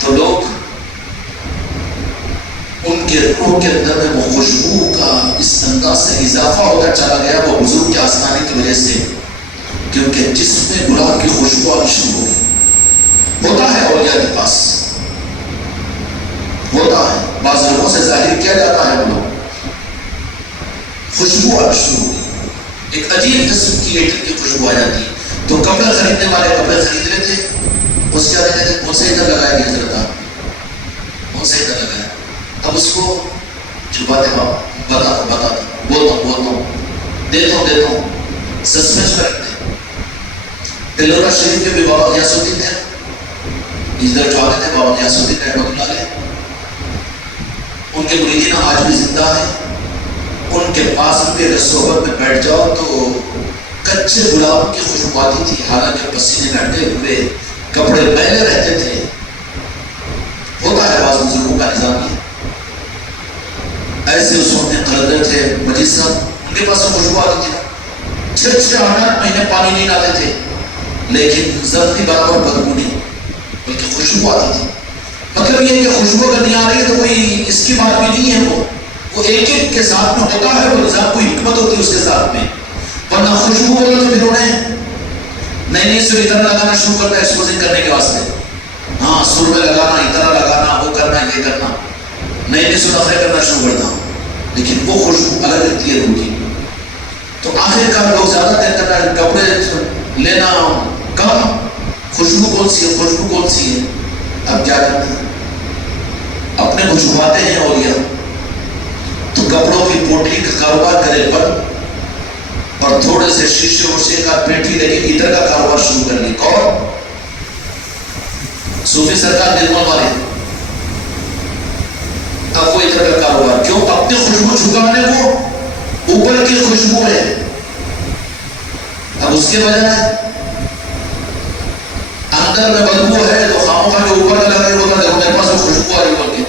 تو لوگ ان کے روح کے اندر میں وہ خوشبو کا اس انداز سے اضافہ ہوتا چلا گیا، وہ حضور کے آستانے کی وجہ سے، کیونکہ جس میں گلاب کی خوشبو آنی شروع ہو گئی. ہوتا ہے اولیاء کے پاس، ہوتا ہے، بعض لوگوں سے ظاہر کیا جاتا ہے، وہ لوگ خوشبو آنی شروع ہو گئی، ایک عجیب قسم کی ایٹم کی خوشبو آ جاتی ہے. تو کپڑے خریدنے والے کپڑے خرید لیتے، اس کے آگے کہتے کون سے ادھر لگایا گیا حضرت، کون سے ادھر لگایا. اب اس کو چھپاتے بتا بولتا ہوں دیتا ہوں سسپینس میں رکھتے. دلورہ شریف کے بھی بابا غیاث الدین تھے، ادھر جو آتے تھے بابا غیاث الدین رحمۃ اللہ علیہ، ان کے مریدین آج بھی زندہ ہیں. ان کے پاس بھی اگر صحبت میں بیٹھ جاؤ تو کچے گلاب کی خوشبو آتی تھی، حالانکہ پسینے لٹے ہوئے، کپڑے میلے رہتے تھے. ہوتا ہے بعض بزرگوں کا نظام یہ. ایسے اس وقت قلندر تھے مجید صاحب، ان کے پاس خوشبو آتی تھی، 6-8 مہینے پانی نہیں لاتے تھے، لیکن زخمی برابر بدبو نہیں، بلکہ خوشبو آتی تھی. مطلب یہ کہ خوشبو اگر نہیں آ رہی ہے تو کوئی اس کی بات بھی نہیں ہے، وہ ایک ایک کے ساتھ میں ہوتا ہے، وہ نظام کوئی حکمت ہوتی ہے اس کے ساتھ میں. ورنہ خوشبو ہوگا تو پھر انہیں نئی سر ادھر لگانا شروع کرتا ہے ایکسپوزنگ کرنے کے واسطے. ہاں، سر میں لگانا، ادھر لگانا، وہ کرنا، یہ کرنا، نئی سر نخرے کرنا شروع کرتا ہوں. لیکن وہ خوشبو الگ رہتی ہے روح کی. تو آخر کار لوگ زیادہ دیر کرنا ہے، کپڑے لینا کم، خوشبو کون سی ہے. اب کیا کرتے ہیں، اپنے کو چھپاتے ہیں اولیاء. تو کپڑوں کی پوٹلی کا کاروبار کرے بند، اور تھوڑے سے شیشے وشے کا پیٹھی لے کے ادھر کا کاروبار شروع کر لی. کون؟ صوفی سرکار نرمل والے. اب وہ ادھر کا کاروبار کیوں؟ اپنی خوشبو چھپانے کو اوپر کی خوشبو ہے. اب اس کے بجائے اندر میں بدبو ہے تو خاموں کا جو اوپر کا لگا ہوتا ہے، میرے پاس خوشبو آ رہی بول کے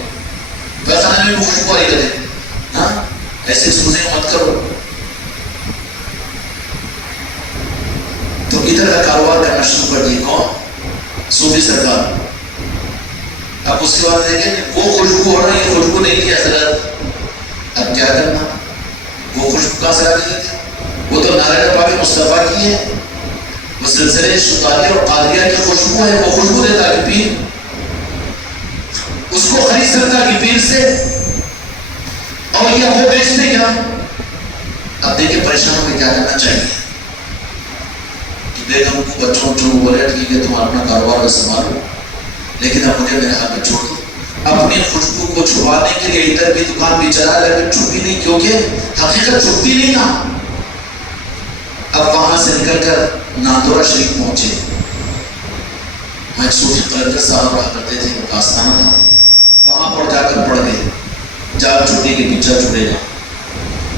پیخانے میں بھی خوشبو آ رہی کرے. ہاں، ایسے ایکسپوزنگ مت کرو. تو ادھر کا کاروبار کرنا شروع کر دیے. کون؟ صوفی سرکار. اب اس کے بعد دیکھیں وہ خوشبو ہو رہا ہے، یہ خوشبو نہیں تھی حضرت. اب کیا کرنا؟ وہ خوشبو کہاں سے آ رہی تھی؟ وہ تو نارائن پاک مصطفیٰ کی ہے، وہ سلسلے شتاری اور قادریہ کی خوشبو ہے. وہ خوشبو دیتا کہ پیر اس کو خرید سکتا کہ پیر سے، اور یہ وہ بیچتے کیا. اب دیکھیں پریشانوں میں کیا کرنا چاہیے. بیگم کو بچوں کو بولے ٹھیک ہے تم اپنا کاروبار میں سنبھالو، لیکن اب مجھے میرے ہاتھ میں چھوڑ دو. اپنی خوشبو کو چھپانے کے لیے ادھر کی دکان بھی چلا، لیکن چھپی نہیں، کیونکہ حقیقت چھپتی نہیں نا. اب وہاں سے نکل کر ناندورہ شریف پہنچے. صوفی قلندر صاحب رہا کرتے تھے، ان کا آستانہ تھا. وہاں پر جا کر پڑھ گئے، جال چھٹنے کے پیچھا چھڑے گا.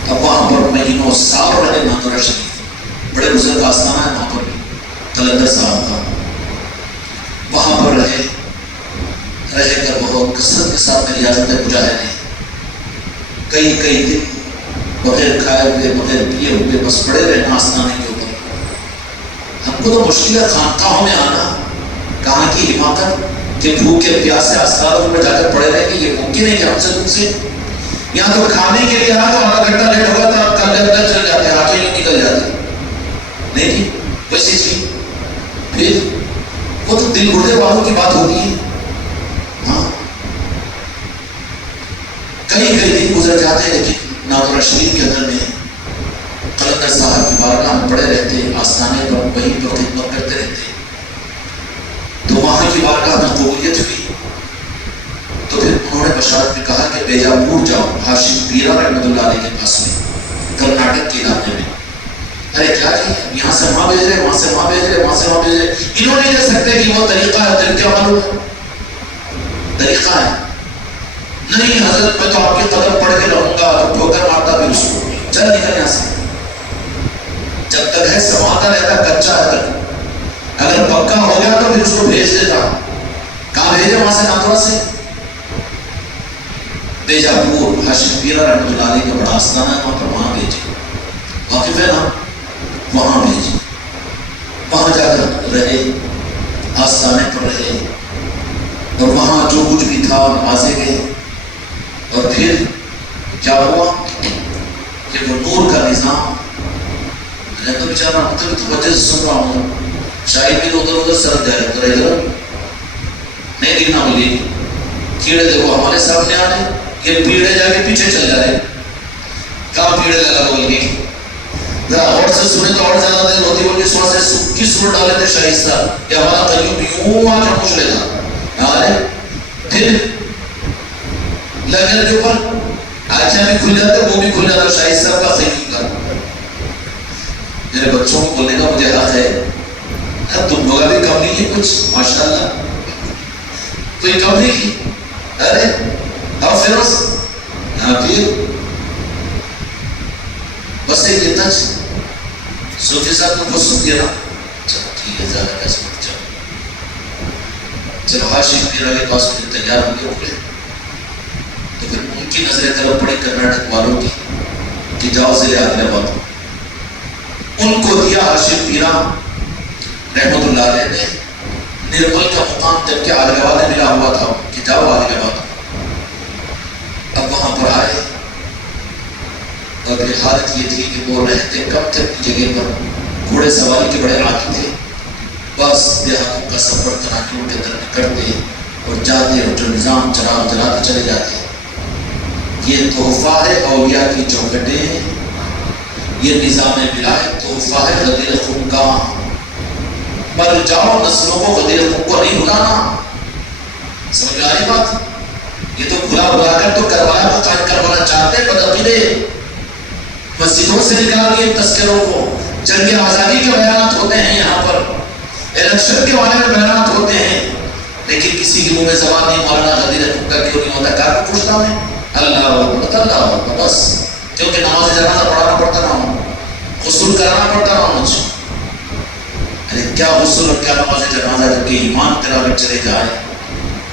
اب وہاں پر مہینوں سال رہے ناندورہ شریف، بڑے بزرگ آستانہ ہے وہاں پر بھی قلندر صاحب کا. وہاں پر رہے کر بہت کثرت کے ساتھ میری ریاضت مجاہدے کئی دن بغیر کھائے ہوئے بغیر پیے ہوئے بس پڑے رہنا آستانے کے اوپر. ہم کو تو مشکل ہے خانقاہوں میں آنا، کہاں کی حماقت کہ بھوکے پیاسے اسراروں میں جا کر پڑے رہیں گے؟ یہ ممکن ہے کہ ہم سے تم سے یہاں تو کھانے کے لیے آ تو آدھا گھنٹہ لیٹ ہوگا تو آپ کل اندر چل جاتے ہیں، آنکھیں یوں نکل جاتی نہیں جی ویسی چیز. پھر وہ تو دل گردے والوں کی بات ہوتی ہے. ہاں کئی دن گزر جاتے ہیں لیکن ناظرہ شریف کے اندر میں قلندر صاحب کی بارگاہ میں پڑے رہتے، آستانے پر وہیں پر خدمت کرتے رہتے. تو وہاں کی بارگاہ میں قبولیت ہوئی تو پھر انہوں نے بشارت میں کہا کہ بیجاپور جاؤ، ہاشم پیرا رحمۃ اللہ علیہ کے پاس میں، کرناٹک کے علاقے میں. ارے کیا جی یہاں سے وہاں بھیج رہے، وہاں سے وہاں بھیج رہے، وہاں سے وہاں بھیج رہے. انہوں نہیں کہہ سکتے کہ وہ طریقہ ہے، طریقہ معلوم ہے طریقہ ہے. نہیں حضرت میں تو آپ کی قدم پڑھ کے رہوں گا، تو ٹھوکر مارتا پھر اس کو چل نکل یہاں سے. جب تک ہے سماتا رہتا، کچا ہے تک، اگر پکا ہو گیا تو پھر اس کو بھیج دیتا. کہاں بھیجے؟ وہاں سے ناتھوا سے بیجاپور ہاشم پیرا رحمۃ اللہ علیہ کا بڑا آستانہ ہے، وہاں پر وہاں بھیجے. واقف ہے نا؟ وہاں بھیجے. وہاں جا کر رہے، آستانے پر رہے، اور وہاں جو کچھ بھی تھا نمازے گئے. اور پھر کیا ہوا کہ وہ نور کا نظام، میں تو بیچارہ توجہ سے سن رہا ہوں، شاید بھی ادھر ادھر سرک جائے ادھر ادھر نہیں دکھنا بولیے. کیڑے دیکھو ہمارے سامنے آ رہے، یہ پیڑے جا کے پیچھے چل جا رہے. کہاں پیڑے لگا بول کے ذرا اور سے سنے تو اور زیادہ دیر ہوتی. بول کے سوڑ سے کی سور ڈالے تھے شائستہ کہ ہمارا قیوم یوں آ کر پوچھ لیتا. آرے پھر لگن کے اوپر آنکھیں بھی کھل جاتے، وہ بھی کھل جاتا شائستہ کا قیوم کا. میرے بچوں کو بولنے کا مجھے حق ہے، تم لوگا بھی کم نہیں ہے کچھ ماشاءاللہ، کوئی کم نہیں کی. ارے اور فیروز پھر بس ایک اتنا صوفی صاحب کو بہت سن گیا. چلو ٹھیک ہے زیادہ کیسے مت جاؤ. چلو ہاشم پیرا کے پاس میں تیار ہو گئے اگلے تو پھر ان کی نظریں طرف پڑی کرناٹک والوں کی کہ جاؤ ضلع عادل آباد. ان کو دیا ہاشم پیرا رحمۃ اللہ علیہ نے نرمل کا مقام، جبکہ عادل آباد میں ملا ہوا تھا کہ جاؤ عادل آباد. اب وہاں پر آئے اور حالت یہ تھی کہ وہ رہتے کب تک جگہ پر گھوڑے سواری کے بڑے عادی تھے. بس دیہاتوں کا سفر کناٹیوں کے اندر کرتے اور جاتے اور جو نظام چلاتے چلے جاتے. یہ تحفہ ہے اولیاء کی چوکھٹیں، یہ نظام ولایت تحفہ ہے غدیر خون کا. مر جاؤ نسلوں کو غدیر خون کو نہیں بھلانا. سمجھ میں آ رہی بات؟ یہ تو بلا کر تو کروایا وہ قائم کروانا چاہتے بدعقیدے. مسجدوں سے نکال دیے تذکروں کو. جنگ آزادی کے بیانات ہوتے ہیں یہاں پر، الیکشن کے بارے میں بیانات ہوتے ہیں، لیکن کسی کے منہ میں زبان نہیں مارنا غدیر خون کا کیوں نہیں ہوتا. کیا کو پوچھتا ہوں اللہ اللہ بس، کیونکہ نماز جنازہ پڑھانا پڑتا نہ ہو، غسل کرانا پڑتا نہ ہو مجھے. ارے کیا غسل اور کیا نماز جنازہ جب کہ ایمان تیرا لگ چلے جائے.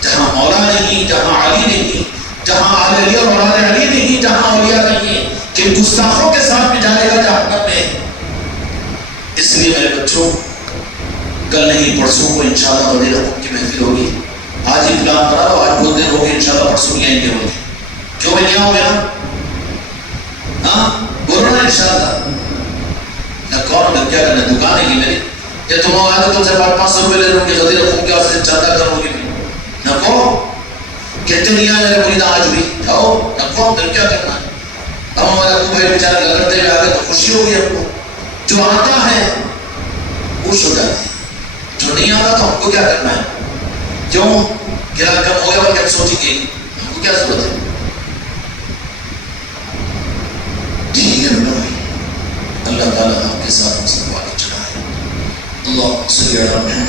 جہاں مولا نہیں، جہاں علی نہیں، جہاں آل علی اور اولاد علی نہیں، جہاں اولیاء نہیں ہے، کہ گستاخوں کے ساتھ میں جائے گا جہنم میں. اس لیے میرے بچوں کل نہیں پرسوں کو انشاءاللہ غدیر خون کی محفل ہوگی. آج ہی پلان بنا لو، آج بہت دیر ہوگی، انشاءاللہ پرسوں نہیں آئیں گے ہوگی. کیوں میں نہیں آؤں گے نا؟ ہاں بولو نا انشاءاللہ. نہ کون نہ کیا کرنا، دکان ہے میری، یا تم آئے تو تم سے 500 روپے لے لوں گے غدیر خون کے واسطے چندہ کرو گے. نکو کہتے نہیں آئے میرے مرید آج بھی جاؤ. نکو پھر کیا کرنا ہے؟ اب ہمارے ابو بھائی بیچارے لگڑتے ہوئے آگے تو خوشی ہوگی ہم کو. جو آتا ہے خوش ہو جاتے ہیں، جو نہیں آتا تو ہم کو کیا کرنا ہے؟ کیوں کرایہ کم ہو گیا بلکہ ہم سوچیں گے ہم کو کیا ضرورت ہے. ٹھیک ہے اللہ تعالیٰ آپ کے ساتھ مسلمان چلائے. اللہ صلی اللہ علیہ وسلم.